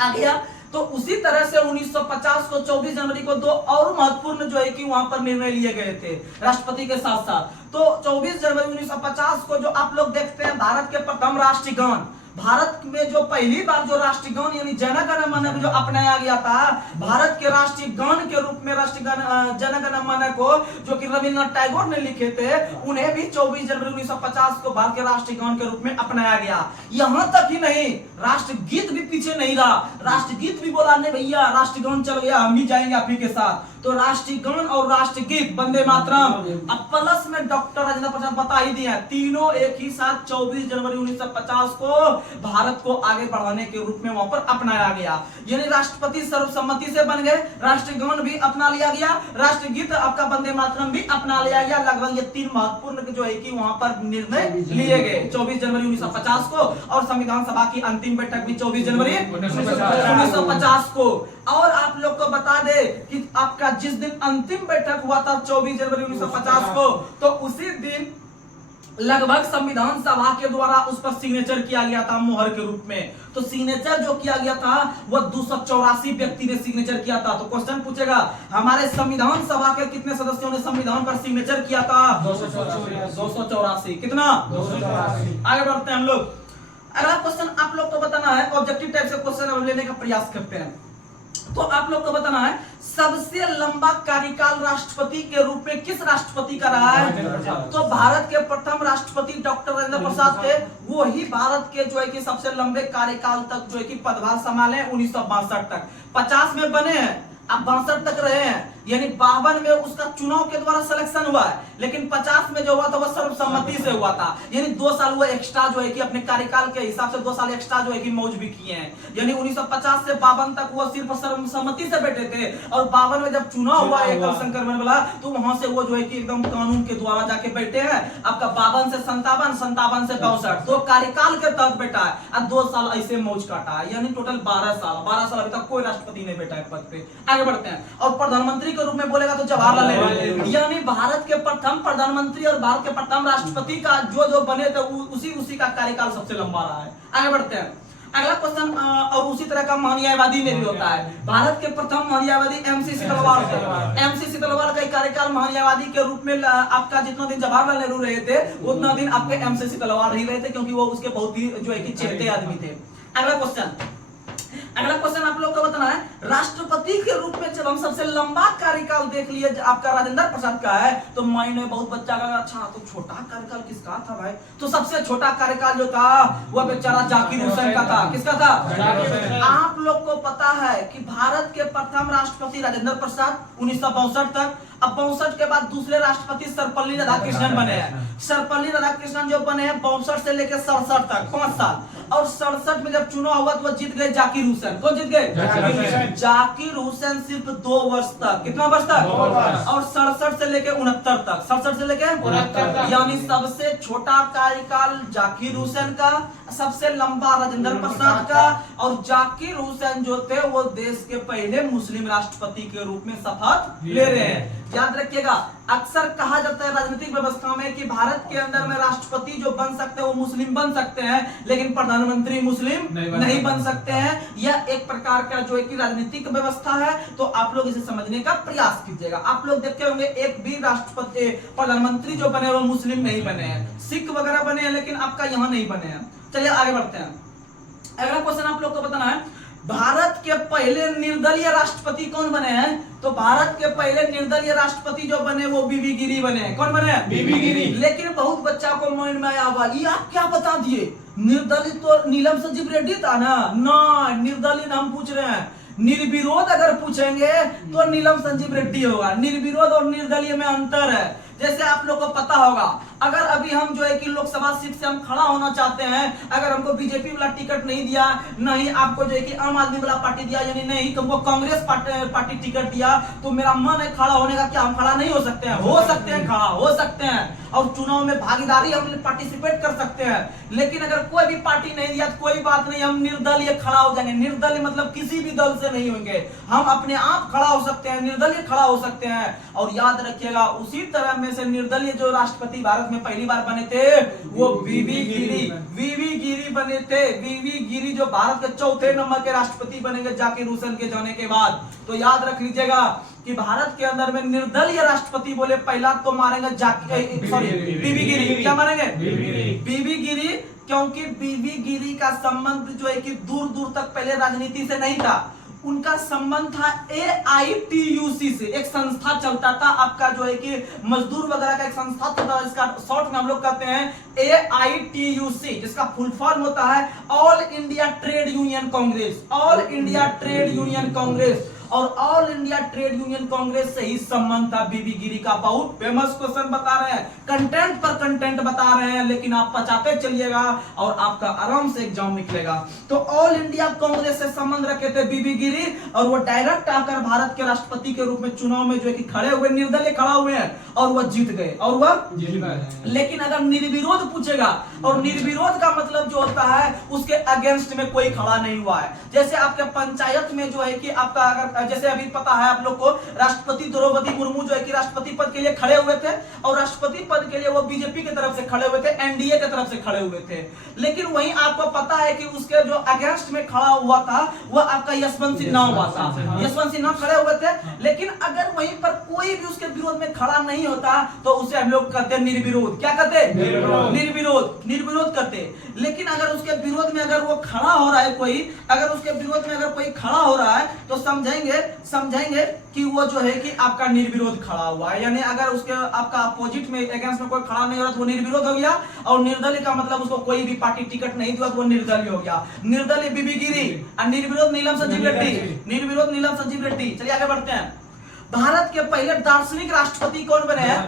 आ गया। तो उसी तरह से 1950 को 24 जनवरी को 2 और महत्वपूर्ण जो है कि वहां पर निर्णय लिए गए थे राष्ट्रपति के साथ साथ। तो 24 जनवरी 1950 को जो आप लोग देखते हैं भारत के प्रथम राष्ट्रगान, भारत में जो पहली बार जो राष्ट्रगान यानी जन गण मन जो अपनाया गया था, भारत के राष्ट्रीय गान के रूप में राष्ट्रगान जन गण मन को जो कि रविंद्रनाथ टैगोर ने लिखे थे, उन्हें भी 24 जनवरी 1950 को भारत के राष्ट्रीय गान के रूप में अपनाया गया। यहाँ तक ही नहीं, राष्ट्रगीत भी पीछे नहीं रहा, राष्ट्रगीत भी बोला नहीं भैया राष्ट्रगान चल गया हम भी जाएंगे आप ही के साथ। तो राष्ट्रीय गान और राष्ट्रगीत वंदे मातरम, अब प्लस में डॉक्टर राजेंद्र प्रसाद बता ही दिए, तीनों एक ही साथ 24 जनवरी 1950 को भारत को आगे बढ़ाने के रूप में वहां पर अपनाया गया। यानी राष्ट्रपति सर्वसम्मति से बन गए, राष्ट्रगान भी अपना लिया गया, राष्ट्रगीत आपका वंदे मातरम भी अपना लिया गया। लगभग ये 3 महत्वपूर्ण जो है कि वहां पर निर्णय लिए गए 24 जनवरी 1950 को, और संविधान सभा की अंतिम बैठक भी 24 जनवरी 1950 को। और आप लोग को बता दे कि आपका जिस दिन अंतिम बैठक हुआ था 24 जनवरी 1950 को, तो उसी दिन लगभग संविधान सभा के द्वारा उस पर सिग्नेचर किया गया था मोहर के रूप में। तो सिग्नेचर जो किया गया था वह 284 व्यक्ति ने सिग्नेचर किया था। तो क्वेश्चन पूछेगा हमारे संविधान सभा के कितने सदस्यों ने संविधान पर सिग्नेचर किया था? 284। कितना? 284। आगे बढ़ते हैं हम लोग। अगला क्वेश्चन आप लोग को बताना है, ऑब्जेक्टिव टाइप से क्वेश्चन हम लेने का प्रयास करते हैं। तो आप लोग को बताना है सबसे लंबा कार्यकाल राष्ट्रपति के रूप में किस राष्ट्रपति का रहा है? तो भारत के प्रथम राष्ट्रपति डॉक्टर राजेंद्र प्रसाद थे। वो ही भारत के जो है कि सबसे लंबे कार्यकाल तक जो है कि पदभार संभाले 1962 तक। 50 में बने हैं, अब 62 तक रहे हैं, यानी 52 में उसका चुनाव के द्वारा सिलेक्शन हुआ है, लेकिन 50 में जो हुआ था वह सर्वसम्मति से हुआ था, यानी 2 साल वो एक्स्ट्रा जो है कि अपने कार्यकाल के हिसाब से 2 साल एक्स्ट्रा जो है कि मौज भी किए हैं। यानी 1950 से 52 तक वो सिर्फ सर्वसम्मति से बैठे थे, और 52 में जब चुनाव हुआ एकल संक्रमण वाला, तो वहां से वो जो है कि एकदम कानून के द्वारा जाके बैठे हैं। आपका 52 से 57, 57 से 62, तो कार्यकाल के तहत बैठा है, अब 2 साल ऐसे मौज काटा है, यानी टोटल 12 साल अभी तक कोई राष्ट्रपति नहीं बैठा है पद पे। आगे बढ़ते हैं, और प्रधानमंत्री के रूप में बोलेगा तो जवाहरलाल नेहरू, यानी भारत के प्रथम प्रधानमंत्री और भारत के प्रथम राष्ट्रपति का जो बने थे उसी का कार्यकाल सबसे लंबा रहा है। आगे बढ़ते हैं, अगला क्वेश्चन, और उसी तरह का महान्यायवादी में भी होता है। भारत के प्रथम महान्यायवादी एमसी सीतलवार थे। एमसी सीतलवार का कार्यकाल महान्यायवादी के रूप में आपका जितना दिन जवाहरलाल नेहरू रहे थे उतना दिन आपके एमसी सीतलवार ही रहे थे, क्योंकि वो उसके बहुत ही जो है कि चहेते आदमी थे। अगला क्वेश्चन आप लोग को बताना है, राष्ट्रपति के रूप में जब हम सबसे लंबा कार्यकाल देख लिए आपका राजेंद्र प्रसाद का है, तो माइंड में बहुत बच्चा का अच्छा तो छोटा कार्यकाल किसका था भाई? तो सबसे छोटा कार्यकाल जो था वह बेचारा जाकिर हुसैन का था। किसका था? आप लोग को पता है कि भारत के प्रथम राष्ट्रपति राजेंद्र प्रसाद 1962 तक, अब 62 के बाद दूसरे राष्ट्रपति सर्वपल्ली राधाकृष्णन बने हैं। सर्वपल्ली राधाकृष्णन जो बने हैं 62 से लेकर 67 तक 5 साल, और 67 में जब चुनाव हुआ तो वो जीत गए जाकिर हुसैन। कौन जीत गए? जाकिर हुसैन सिर्फ 2 वर्ष तक। कितना वर्ष तक? और 67 से लेकर 69 तक, 67 से लेकर 69 तक, यानी सबसे छोटा कार्यकाल जाकिर हुसैन का, सबसे लंबा राजेंद्र प्रसाद का, और जाकिर हुसैन जो थे वो देश के पहले मुस्लिम राष्ट्रपति के रूप में शपथ ले रहे हैं। याद रखिएगा, अक्सर कहा जाता है राजनीतिक व्यवस्था में कि भारत के अंदर में राष्ट्रपति जो बन सकते हैं वो मुस्लिम बन सकते हैं, लेकिन प्रधानमंत्री मुस्लिम नहीं बन सकते हैं। यह एक प्रकार का जो है कि राजनीतिक व्यवस्था है, तो आप लोग इसे समझने का प्रयास कीजिएगा। आप लोग देखते होंगे एक भी राष्ट्रपति प्रधानमंत्री जो बने वो मुस्लिम नहीं बने हैं, सिख वगैरह बने हैं, लेकिन आपका यहाँ नहीं बने हैं। चलिए आगे बढ़ते हैं, अगला क्वेश्चन आप लोग को बताना है, भारत के पहले निर्दलीय राष्ट्रपति कौन बने हैं? तो भारत के पहले निर्दलीय राष्ट्रपति जो बने वो बीबी गिरी बने। कौन बने? बीबी गिरी। लेकिन बहुत बच्चा को माइंड में आया हुआ, ये आप क्या बता दिए, निर्दलीय तो नीलम संजीव रेड्डी था ना? निर्दलीय हम पूछ रहे हैं, निर्विरोध अगर पूछेंगे तो नीलम संजीव रेड्डी होगा। निर्विरोध और निर्दलीय में अंतर है। जैसे आप लोग को पता होगा, अगर अभी हम जो है कि लोकसभा सीट से हम खड़ा होना चाहते हैं, अगर हमको बीजेपी वाला टिकट नहीं दिया, नहीं आपको जो है कि आम आदमी वाला पार्टी दिया, यानी नहीं तुमको कांग्रेस पार्टी टिकट दिया, तो मेरा मन है खड़ा होने का, क्या हम खड़ा नहीं हो सकते हैं? हो सकते हैं, खड़ा हो सकते हैं, और चुनाव में भागीदारी हम पार्टिसिपेट कर सकते हैं। लेकिन अगर कोई भी पार्टी नहीं दिया तो कोई बात नहीं, हम निर्दलीय खड़ा हो जाएंगे। निर्दलीय मतलब किसी भी दल से नहीं होंगे, हम अपने आप खड़ा हो सकते हैं, निर्दलीय खड़ा हो सकते हैं। और याद रखिएगा, उसी तरह में से निर्दलीय जो राष्ट्रपति भारत में पहली बार बने थे वो बीबी गिरी बने थे। बीबी गिरी जो भारत के चौथे नंबर के राष्ट्रपति बनेंगे जाकिर हुसैन के जाने के बाद। तो याद रख लीजिएगा कि भारत के अंदर में निर्दलीय राष्ट्रपति बोले पहला तो मारेंगे बीबी गिरी। क्या मारेंगे? बीबी गिरी, क्योंकि बीबी गिरी का संबंध जो है कि दूर दूर तक पहले राजनीति से नहीं था, उनका संबंध था AITUC से। एक संस्था चलता था आपका जो है कि मजदूर वगैरह का एक संस्था चलता था, इसका शॉर्ट में हम लोग कहते हैं AITUC, जिसका फुल फॉर्म होता है All India Trade Union Congress. All India Trade Union Congress, और All India Trade Union Congress से ही संबंध था बीबी गिरी का। बहुत फेमस क्वेश्चन बता रहे हैं, कंटेंट पर कंटेंट बता रहे हैं, लेकिन आप पचाते चलिएगा और आपका आराम से एग्जाम निकलेगा। तो ऑल इंडिया कांग्रेस से संबंध रखे थे बीबी गिरी, और वो डायरेक्ट आकर भारत के राष्ट्रपति के रूप में चुनाव में जो है कि खड़े हुए, निर्दलीय खड़ा हुए हैं, और वह जीत गए। और वह लेकिन अगर निर्विरोध पूछेगा, और निर्विरोध का मतलब जो होता है उसके अगेंस्ट में कोई खड़ा नहीं हुआ है। जैसे आपके पंचायत में जो है कि आपका अगर जैसे अभी पता है आप लोग को, राष्ट्रपति द्रौपदी मुर्मू जो है कि राष्ट्रपति पद के लिए खड़े हुए थे, और राष्ट्रपति पद के लिए वो बीजेपी की तरफ से खड़े हुए थे, एनडीए की तरफ से खड़े हुए थे। लेकिन वहीं आपको पता है कि उसके जो अगेंस्ट में खड़ा हुआ था वो आपका यशवंत सिन्हा हुआ था। यशवंत सिन्हा खड़े हुए थे, लेकिन अगर वहीं पर कोई भी उसके विरोध में खड़ा नहीं होता तो उसे हम लोग कहते हैं निर्विरोध। क्या कहते हैं? निर्विरोध करते। लेकिन अगर उसके विरोध में अगर वो खड़ा हो रहा है कोई, अगर उसके विरोध में अगर कोई खड़ा हो रहा है तो समझेंगे कि वो जो है कि आपका निर्विरोध खड़ा हुआ है, यानी अगर उसके आपका अपोजिट में अगेंस्ट में कोई खड़ा नहीं हो रहा तो वो निर्विरोध हो गया। और निर्दलीय का मतलब उसको कोई भी पार्टी टिकट नहीं दिया तो वो निर्दलीय हो गया। निर्दलीय बीबी गिरी और निर्विरोध नीलम संजीव रेड्डी, निर्विरोध नीलम संजीव रेड्डी। चलिए आगे बढ़ते हैं। भारत के पहले दार्शनिक राष्ट्रपति कौन बने हैं?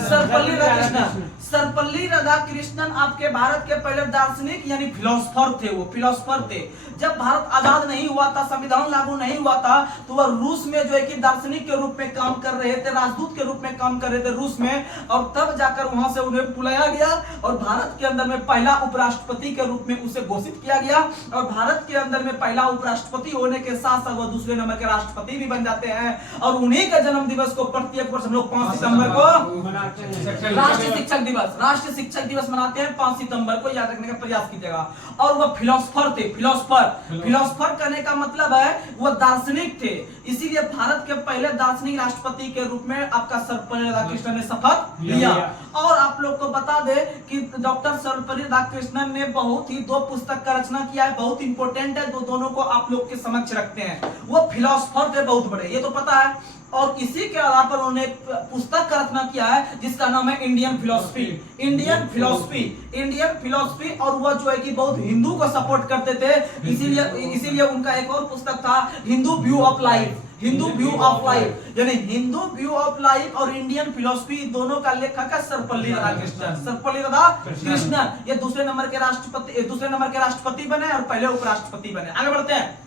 सर्वपल्ली राधाकृष्णन। सर्वपल्ली राधाकृष्णन आपके भारत के पहले दार्शनिक यानी फिलोसोफर थे, वो फिलोसोफर थे। जब भारत आजाद नहीं हुआ था, संविधान लागू नहीं हुआ था, तो वह रूस में जो है कि दार्शनिक के रूप में काम कर रहे थे, राजदूत के रूप में काम कर रहे थे रूस में, और तब जाकर वहां से उन्हें बुलाया गया और भारत के अंदर में पहला उपराष्ट्रपति के रूप में उसे घोषित किया गया। और भारत के अंदर में पहला उपराष्ट्रपति होने के साथ साथ वह दूसरे नंबर के राष्ट्रपति भी बन जाते हैं। और उन्हीं के जन्म दिवस को प्रत्येक वर्ष हम लोग 5 सितंबर को राष्ट्रीय शिक्षक दिवस मनाते हैं। 5 सितंबर को याद रखने का प्रयास कीजिएगा। और वह फिलोसोफर थे। फिलोसोफर करने का मतलब है वह दार्शनिक थे, इसीलिए भारत के पहले दार्शनिक राष्ट्रपति के रूप में आपका सर्वपल्ली राधाकृष्णन ने शपथ लिया। और आप लोग को बता दे कि डॉक्टर सर्वपल्ली राधाकृष्णन ने बहुत ही 2 पुस्तक का रचना किया है, बहुत इंपॉर्टेंट है, दोनों को आप लोग के समक्ष रखते हैं। वो फिलोसोफर थे बहुत बड़े, ये तो पता है। और इसी के आधार पर उन्होंने एक पुस्तक का रचना किया है जिसका नाम है इंडियन फिलोसफी। और वह जो है कि बहुत हिंदू को सपोर्ट करते थे, इसीलिए उनका एक और पुस्तक था हिंदू व्यू ऑफ लाइफ, यानी हिंदू व्यू ऑफ लाइफ और इंडियन फिलोसफी, दोनों का लेखक है सर्वपल्ली राधाकृष्णन। ये दूसरे नंबर के राष्ट्रपति बने और पहले उपराष्ट्रपति बने। आगे बढ़ते हैं।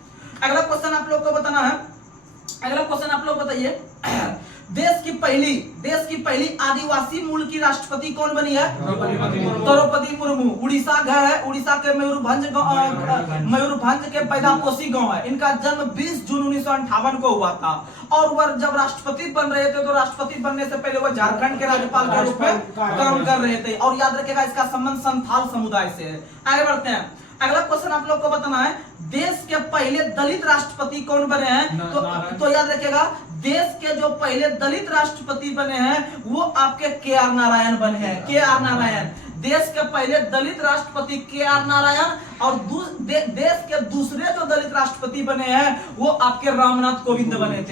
अगला क्वेश्चन आप लोग को बताना है। अगला क्वेश्चन आप लोग बताइए, देश की पहली आदिवासी मूल की राष्ट्रपति कौन बनी है? द्रौपदी मुर्मू। उड़ीसा घर है, उड़ीसा के मयूरभंज के पैदापोशी गांव है। इनका जन्म 20 जून 1958 को हुआ था। और वह जब राष्ट्रपति बन रहे थे तो राष्ट्रपति बनने से पहले वह झारखंड के राज्यपाल के रूप में काम कर रहे थे। और याद रखिएगा इसका संबंध संथाल समुदाय से है। आगे बढ़ते हैं। अगला क्वेश्चन आप लोग को बताना है, देश के पहले दलित राष्ट्रपति कौन बने हैं? तो याद रखिएगा, देश के जो पहले दलित राष्ट्रपति बने हैं वो आपके के.आर. नारायण बने हैं। के.आर. नारायण देश के पहले दलित राष्ट्रपति के.आर. नारायण। और देश के दूसरे जो दलित राष्ट्रपति बने हैं वो आपके रामनाथ कोविंद बने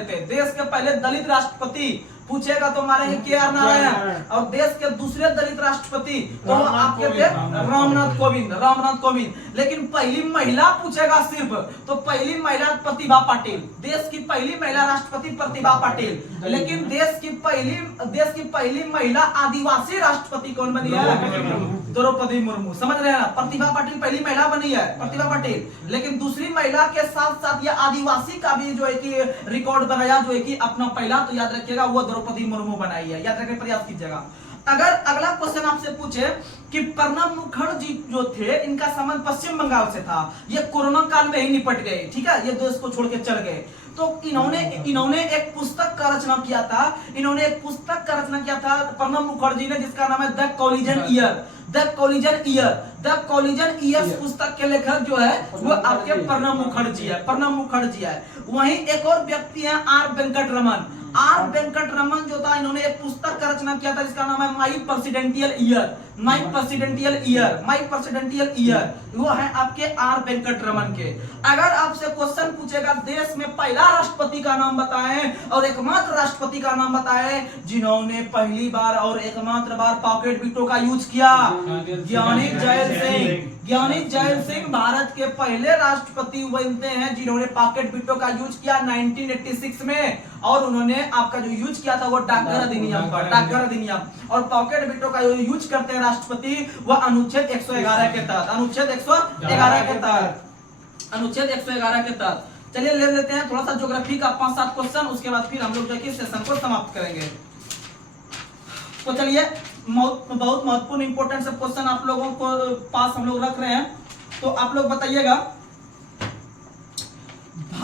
थे। देश के पहले दलित राष्ट्रपति पूछेगा तो मारेंगे के.आर. नारायण। और देश के दूसरे दलित राष्ट्रपति तो आपके थे रामनाथ कोविंद। लेकिन पहली महिला पूछेगा सिर्फ तो पहली महिला प्रतिभा पाटिल, देश की पहली महिला राष्ट्रपति प्रतिभा पाटिल। लेकिन देश की पहली महिला आदिवासी राष्ट्रपति कौन बनी है? द्रौपदी मुर्मू। समझ रहे हैं ना? प्रतिभा पाटिल पहली महिला बनी है, प्रतिभा पाटिल। लेकिन दूसरी महिला के साथ साथ ये आदिवासी का भी जो है कि रिकॉर्ड बनाया, जो है कि अपना पहला, तो याद रखिएगा वो द्रौपदी मुर्मू बनाई है। याद रखने का प्रयास कीजिएगा। अगर अगला क्वेश्चन आपसे पूछे कि प्रणब मुखर्जी जो थे इनका संबंध पश्चिम बंगाल से था, ये कोरोना काल में ही निपट गए, ठीक है, ये देश को छोड़ के चल गए। तो इन्होंने एक पुस्तक का रचना किया था, प्रणब मुखर्जी ने, जिसका नाम है द कोलिजन ईयर। पुस्तक के लेखक जो है वो आपके प्रणब मुखर्जी है। वहीं एक और व्यक्ति है आर वेंकट रमन जो था, इन्होंने एक पुस्तक का रचना किया था जिसका नाम है माई प्रेसिडेंटियल ईयर। वो है आपके आर वेंकट रमन के। अगर आपसे क्वेश्चन पूछेगा देश में पहला राष्ट्रपति का नाम बताएं और एकमात्र राष्ट्रपति का नाम बताएं जिन्होंने पहली बार और एकमात्र बार पॉकेट बिटो का यूज किया, ज्ञानिक जैल सिंह भारत के पहले राष्ट्रपति बनते हैं जिन्होंने पॉकेट बिटो का यूज किया 1986 में। और उन्होंने आपका जो यूज किया था वो डाकघर अधिनियम। और पॉकेट बिटो का यूज करते हैं राष्ट्रपति वह अनुच्छेद 111 के तहत, अनुच्छेद 111 के तहत। चलिए ले लेते हैं थोड़ा सा ज्योग्राफी का 5-7 क्वेश्चन, उसके बाद फिर हम लोग देखिए सेशन को समाप्त करेंगे। तो चलिए बहुत महत्वपूर्ण इंपोर्टेंट सब क्वेश्चन आप लोगों को पास हम लोग रख रहे हैं, तो आप लोग बताइएगा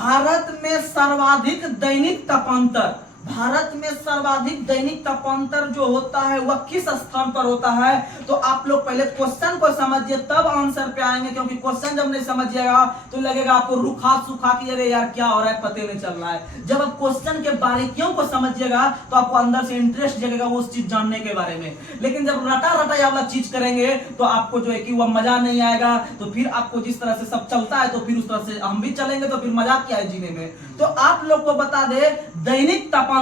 भारत में सर्वाधिक दैनिक तापांतर, भारत में सर्वाधिक दैनिक तापांतर जो होता है वह किस स्थान पर होता है? तो आप लोग पहले क्वेश्चन को समझिए तब आंसर पे आएंगे, क्योंकि क्वेश्चन जब नहीं समझिएगा तो लगेगा आपको रुखा सुखा कि अरे यार क्या हो रहा है पते नहीं चल रहा है। जब आप क्वेश्चन के बारीकियों को समझिएगा तो आपको अंदर से इंटरेस्ट जगेगा उस चीज जानने के बारे में। लेकिन जब रटा रटा वाला चीज करेंगे तो आपको जो है कि वह मजा नहीं आएगा। तो फिर आपको जिस तरह से सब चलता है तो फिर उस तरह से हम भी चलेंगे, तो फिर मजा क्या है जीने में। तो आप लोग को बता दे दैनिक तापांतर,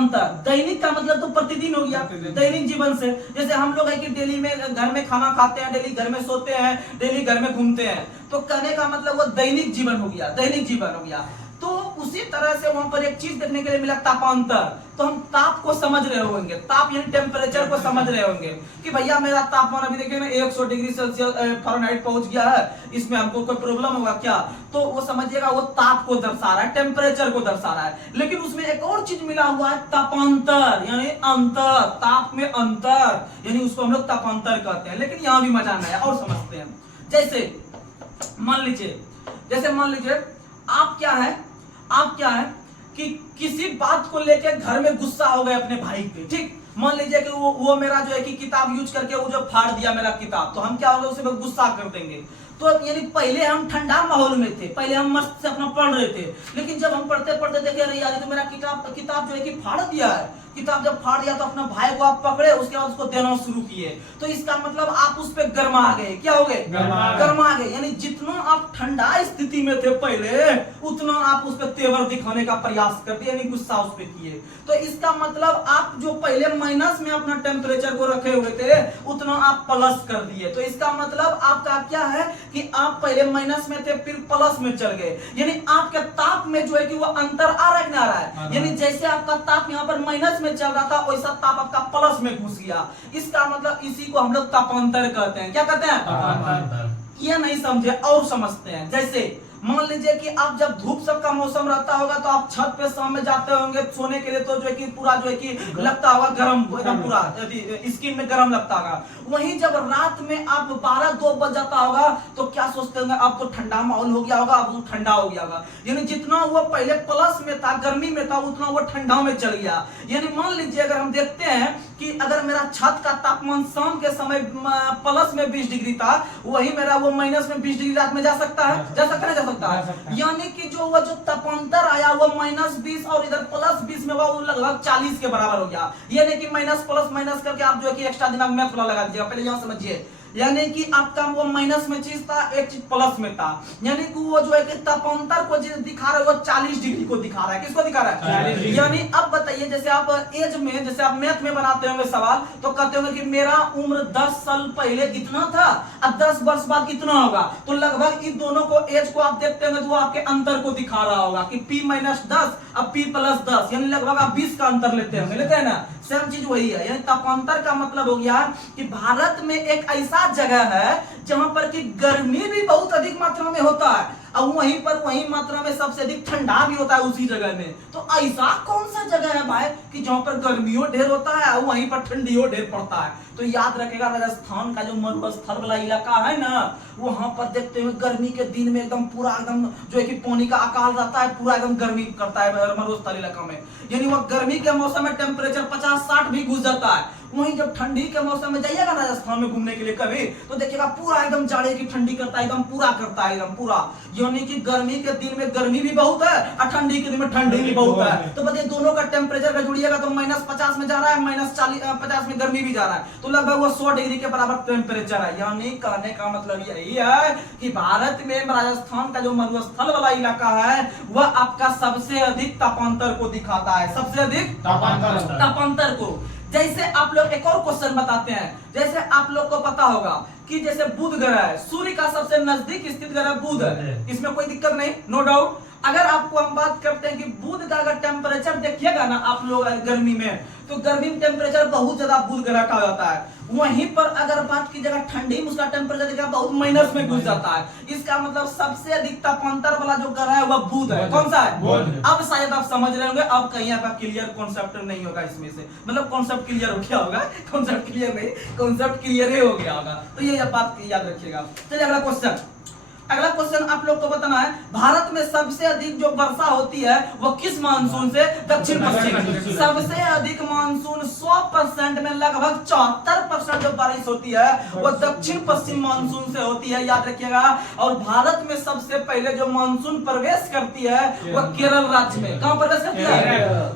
दैनिक का मतलब तो प्रतिदिन हो गया, दैनिक जीवन से। जैसे हम लोग है कि डेली में घर में खाना खाते हैं, डेली घर में सोते हैं, डेली घर में घूमते हैं, तो कहने का मतलब वो दैनिक जीवन हो गया, दैनिक जीवन हो गया। तो उसी तरह से वहां पर एक चीज देखने के लिए मिला तापांतर। तो हम ताप को समझ रहे होंगे, ताप यानी टेम्परेचर को समझ रहे होंगे कि भैया मेरा तापमान अभी देखिए ना 100 डिग्री सेल्सियस फ़ारेनहाइट पहुंच गया है, इसमें हमको कोई प्रॉब्लम होगा क्या? तो वो समझिएगा वो ताप को दर्शा रहा है, टेम्परेचर को दर्शा रहा है। लेकिन उसमें एक और चीज मिला हुआ है तापांतर, यानी अंतर, ताप में अंतर, यानी उसको हम लोग तापांतर कहते हैं। लेकिन यहाँ भी मजा नहीं है और समझते हैं। जैसे मान लीजिए आप क्या है कि किसी बात को लेकर घर में गुस्सा हो गए अपने भाई पे, ठीक? मान लीजिए कि वो मेरा जो है कि किताब यूज करके वो जो फाड़ दिया मेरा किताब, तो हम क्या होगा उसे गुस्सा कर देंगे। तो यानी पहले हम ठंडा माहौल में थे, पहले हम मस्त से अपना पढ़ रहे थे, लेकिन जब हम पढ़ते पढ़ते देखे अरे यार तो मेरा किताब जो है कि फाड़ दिया है, किताब जब फाड़ दिया तो अपना भाई को आप पकड़े, उसके बाद उसको देना शुरू किए। तो इसका मतलब आप उस पे गर्मा गए। क्या हो गए? गर्मा गए। यानी जितना आप ठंडा स्थिति में थे पहले, उतना आप उस पे तेवर दिखाने का प्रयास करते, यानी गुस्सा उस पे किए। तो इसका मतलब आप जो पहले माइनस में अपना टेम्परेचर को रखे हुए थे, उतना आप प्लस कर दिए। तो इसका मतलब आपका क्या है कि आप पहले माइनस में थे फिर प्लस में चल गए। यानी आपके ताप में जो है कि वो अंतर आ रहा है कि ना आ रहा है? यानी जैसे आपका ताप यहाँ पर माइनस में चल रहा था वैसा ताप आपका प्लस में घुस गया। इसका मतलब इसी को हम लोग तापांतर कहते हैं। क्या कहते हैं? ये नहीं समझे और समझते हैं। जैसे मान लीजिए कि आप जब धूप सब का मौसम रहता होगा तो आप छत पे शाम में जाते होंगे सोने के लिए, तो जो है कि पूरा जो है कि लगता होगा गर्म, एकदम पूरा स्किन में गर्म लगता होगा। वहीं जब रात में आप 12-2 बज जाता होगा तो क्या सोचते होंगे? अब तो ठंडा माहौल हो गया होगा, अब तो ठंडा हो गया होगा। यानी जितना वो पहले प्लस में था, गर्मी में था, उतना वो ठंडा में चल गया। यानी मान लीजिए अगर हम देखते हैं कि अगर मेरा छत का तापमान शाम के समय प्लस में 20 डिग्री था, वही मेरा वो माइनस में 20 डिग्री रात में जा सकता है? जा सकता है? यानी कि जो तापांतर आया वो -20 और इधर +20 में वो लगभग 40 के बराबर हो गया। यानी कि माइनस प्लस माइनस करके आप जो है कि एक्स्ट्रा दिमाग में थोड़ा लगा दीजिएगा। पहले यहां समझिए, यानी कि आपका वो माइनस में चीज था, एक चीज प्लस में था। यानी कि वो जो है कि तापांतर को दिखा रहा है वो 40 डिग्री को दिखा रहा है। किसको दिखा रहा है? यानी अब बताइए, जैसे आप एज में, जैसे आप मैथ में बनाते होंगे सवाल, तो कहते होंगे कि मेरा उम्र 10 साल पहले इतना था और 10 वर्ष बाद इतना होगा। तो लगभग इन दोनों को एज को आप देखते होंगे तो वो आपके अंतर को दिखा रहा होगा कि P-10 अब P+10, यानी लगभग आप 20 का अंतर लेते हैं ना। सेम चीज वही है। यानी तापांतर का मतलब हो गया कि भारत में एक ऐसा जगह है जहां पर कि गर्मी भी बहुत अधिक मात्रा में होता है और वहीं मात्रा में सबसे अधिक ठंडा भी होता है उसी जगह में। तो ऐसा कौन सा जगह है भाई कि जहां पर गर्मियों ढेर होता है और वहीं पर ठंडियों ढेर पड़ता है? तो याद रखेगा राजस्थान का जो मरुस्थल वाला इलाका है ना, वहां पर देखते हुए गर्मी के दिन में एकदम पूरा एकदम जो है कि पानी का अकाल रहता है, पूरा एकदम गर्मी करता है मरुस्थल इलाका में। यानी वह गर्मी के मौसम में टेम्परेचर 50-60 भी घुस जाता है। वहीं जब ठंडी के मौसम में जाइएगा राजस्थान में घूमने के लिए कभी, तो देखिएगा पूरा एकदम जाड़े की ठंडी करता है, एकदम पूरा करता है, एकदम पूरा। यानी कि गर्मी के दिन में गर्मी भी बहुत है और ठंडी के दिन में ठंडी भी बहुत है। तो बताइए दोनों का टेम्परेचर का जुड़िएगा तो -50 में जा रहा है, -50 में गर्मी भी जा रहा है, तो लगभग वो 100 डिग्री के बराबर टेम्परेचर है। यानी कहने का मतलब यही है कि भारत में राजस्थान का जो मरुस्थल वाला इलाका है वह आपका सबसे अधिक तापांतर को दिखाता है, सबसे अधिक तापांतर को। जैसे आप लोग एक और क्वेश्चन बताते हैं। जैसे आप लोग को पता होगा कि जैसे बुध ग्रह है, सूर्य का सबसे नजदीक स्थित ग्रह बुध है, इसमें कोई दिक्कत नहीं, नो डाउट। अगर आपको हम बात करते हैं कि बुध का अगर टेम्परेचर देखिएगा ना आप लोग गर्मी में, तो गर्मी में टेम्परेचर बहुत ज्यादा बुध ग्रह का होता है। वहीं पर अगर बात की जगह ठंडी में उसका टेम्परेचर देखा बहुत माइनस में घुस जाता है। इसका मतलब सबसे अधिक तापांतर वाला जो ग्रह है वह बुध है। कौन सा है? अब शायद आप समझ रहे होंगे, अब कहीं आपका क्लियर कॉन्सेप्ट नहीं होगा इसमें से, मतलब कॉन्सेप्ट क्लियर हो गया होगा, कॉन्सेप्ट क्लियर नहीं, कॉन्सेप्ट क्लियर ही हो गया होगा। तो ये बात याद रखिएगा। चलिए अगला क्वेश्चन। अगला क्वेश्चन आप लोग को बताना है, भारत में सबसे अधिक जो वर्षा होती है वो किस मानसून से? दक्षिण पश्चिम। सबसे अधिक मानसून 100% में लगभग 74% जो बारिश होती है वो दक्षिण पश्चिम मानसून से होती है, याद रखिएगा। और भारत में सबसे पहले जो मानसून प्रवेश करती है वो केरल राज्य में। कहां प्रवेश करती है?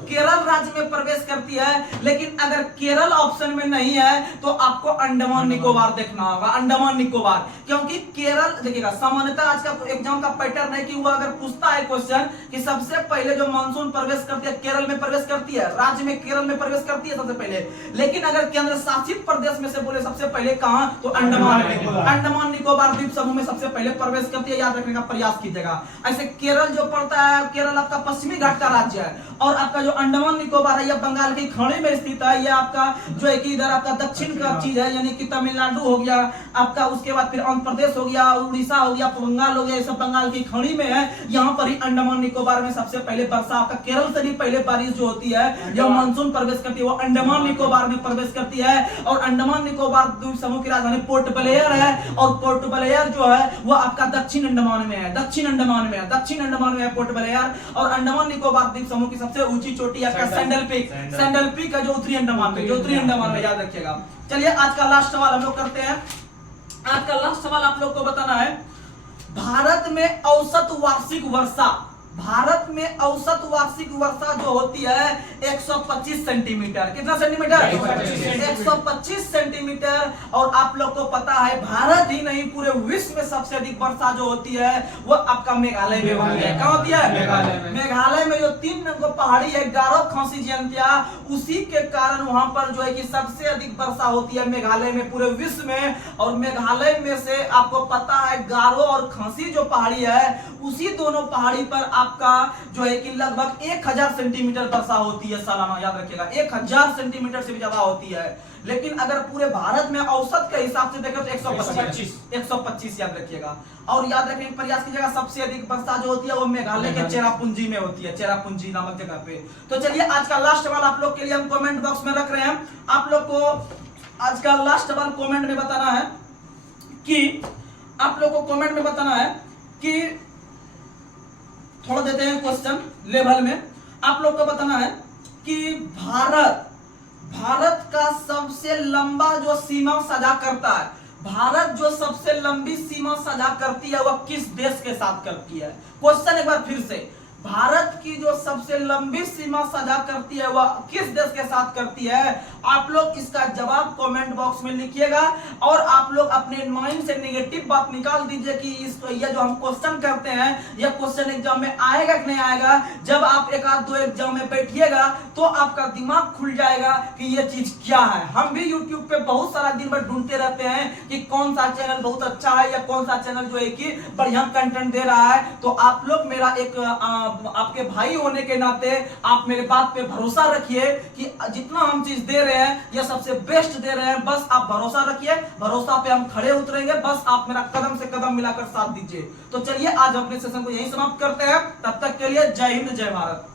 केरल राज्य में प्रवेश करती है। लेकिन अगर केरल ऑप्शन में नहीं है तो आपको अंडमान निकोबार देखना होगा, अंडमान निकोबार। क्योंकि केरल देखिएगा, सामान्यतः आज का एग्जाम का पैटर्न है कि वो अगर पूछता है क्वेश्चन कि सबसे पहले जो मानसून प्रवेश करती है केरल में प्रवेश करती है, राज्य में केरल में प्रवेश करती है सबसे पहले। लेकिन अगर केंद्र शासित प्रदेश में से बोले सबसे पहले कहां, तो अंडमान निकोबार द्वीप समूह में सबसे पहले प्रवेश करती है, याद रखने का प्रयास कीजिएगा। ऐसे केरल जो पड़ता है, केरल आपका पश्चिमी घाट का राज्य है, और आपका जो अंडमान निकोबार है यह बंगाल की खाड़ी में स्थित है। यह आपका जो है कि इधर आपका दक्षिण का चीज है, यानी कि तमिलनाडु हो गया आपका, उसके बाद फिर आंध्र प्रदेश हो गया, उड़ीसा हो गया, बंगाल हो गया, ये सब बंगाल की खाड़ी में है। यहाँ पर ही अंडमान निकोबार में सबसे पहले वर्षा आपका केरल से भी पहले बारिश जो होती है जब मानसून प्रवेश करती है वो अंडमान निकोबार में प्रवेश करती है। और अंडमान निकोबार द्वीप समूह की राजधानी पोर्ट ब्लेयर है, और पोर्ट ब्लेयर जो है वो आपका दक्षिण अंडमान में है, दक्षिण अंडमान में है, दक्षिण अंडमान में है पोर्ट ब्लेयर। और अंडमान निकोबार द्वीप समूह की सबसे ऊंची चोटी आपका सैंडल पीक है, जो उत्तरी अंडमान में, याद रखिएगा। चलिए आज का लास्ट सवाल हम लोग करते हैं। आज का लास्ट सवाल आप लोग को बताना है, भारत में औसत वार्षिक वर्षा, भारत में औसत वार्षिक वर्षा जो होती है 125 सेंटीमीटर। कितना सेंटीमीटर? 125 सेंटीमीटर। और आप लोग को पता है भारत ही नहीं पूरे विश्व में सबसे अधिक वर्षा जो होती है वो आपका मेघालय में होती है। कहां होती है? मेघालय में जो 3 नंबर पहाड़ी है, गारो, खासी, जयंतिया, उसी के कारण वहां पर जो है कि सबसे अधिक वर्षा होती है मेघालय में पूरे विश्व में। और मेघालय में से आपको पता है गारो और खासी जो पहाड़ी है, उसी दोनों पहाड़ी पर आपका जो है कि लगभग 1000 सेंटीमीटर वर्षा होती है सालाना, याद रखिएगा 1000 सेंटीमीटर से भी ज्यादा होती है। लेकिन अगर पूरे भारत में औसत के हिसाब से देखें तो 125 याद रखिएगा। और याद रखने का प्रयास कीजिएगा सबसे अधिक वर्षा जो होती है वो मेघालय के चेरापूंजी में होती है, चेरापूंजी नामक जगह पे। तो चलिए आज का लास्ट सवाल आप लोग के लिए हम कमेंट बॉक्स में रख रहे हैं। आप लोग को आज का लास्ट सवाल कमेंट में बताना है कि आप लोग को कमेंट में बताना है कि थोड़ा देते हैं क्वेश्चन लेवल में। आप लोग को बताना है कि भारत का सबसे लंबा जो सीमा साझा करता है, भारत जो सबसे लंबी सीमा साझा करती है वह किस देश के साथ करती है? क्वेश्चन एक बार फिर से, भारत की जो सबसे लंबी सीमा साझा करती है वह किस देश के साथ करती है? आप लोग इसका जवाब कमेंट बॉक्स में लिखिएगा। और आप लोग अपने माइंड से नेगेटिव बात निकाल दीजिए कि ये जो हम क्वेश्चन करते हैं यह क्वेश्चन एग्जाम में आएगा कि नहीं आएगा। जब आप एक आध दो एग्जाम में बैठिएगा तो आपका दिमाग खुल जाएगा कि ये चीज क्या है। हम भी यूट्यूब पे बहुत सारा दिन भर ढूंढते रहते हैं कि कौन सा चैनल बहुत अच्छा है या कौन सा चैनल जो है कि बढ़िया कंटेंट दे रहा है। तो आप लोग मेरा एक आपके भाई होने के नाते आप मेरे बात पे भरोसा रखिए कि जितना हम चीज दे रहे हैं यह सबसे बेस्ट दे रहे हैं। बस आप भरोसा रखिए, भरोसा पे हम खड़े उतरेंगे। बस आप मेरा कदम से कदम मिलाकर साथ दीजिए। तो चलिए आज अपने सेशन को यहीं समाप्त करते हैं। तब तक के लिए जय हिंद, जय भारत।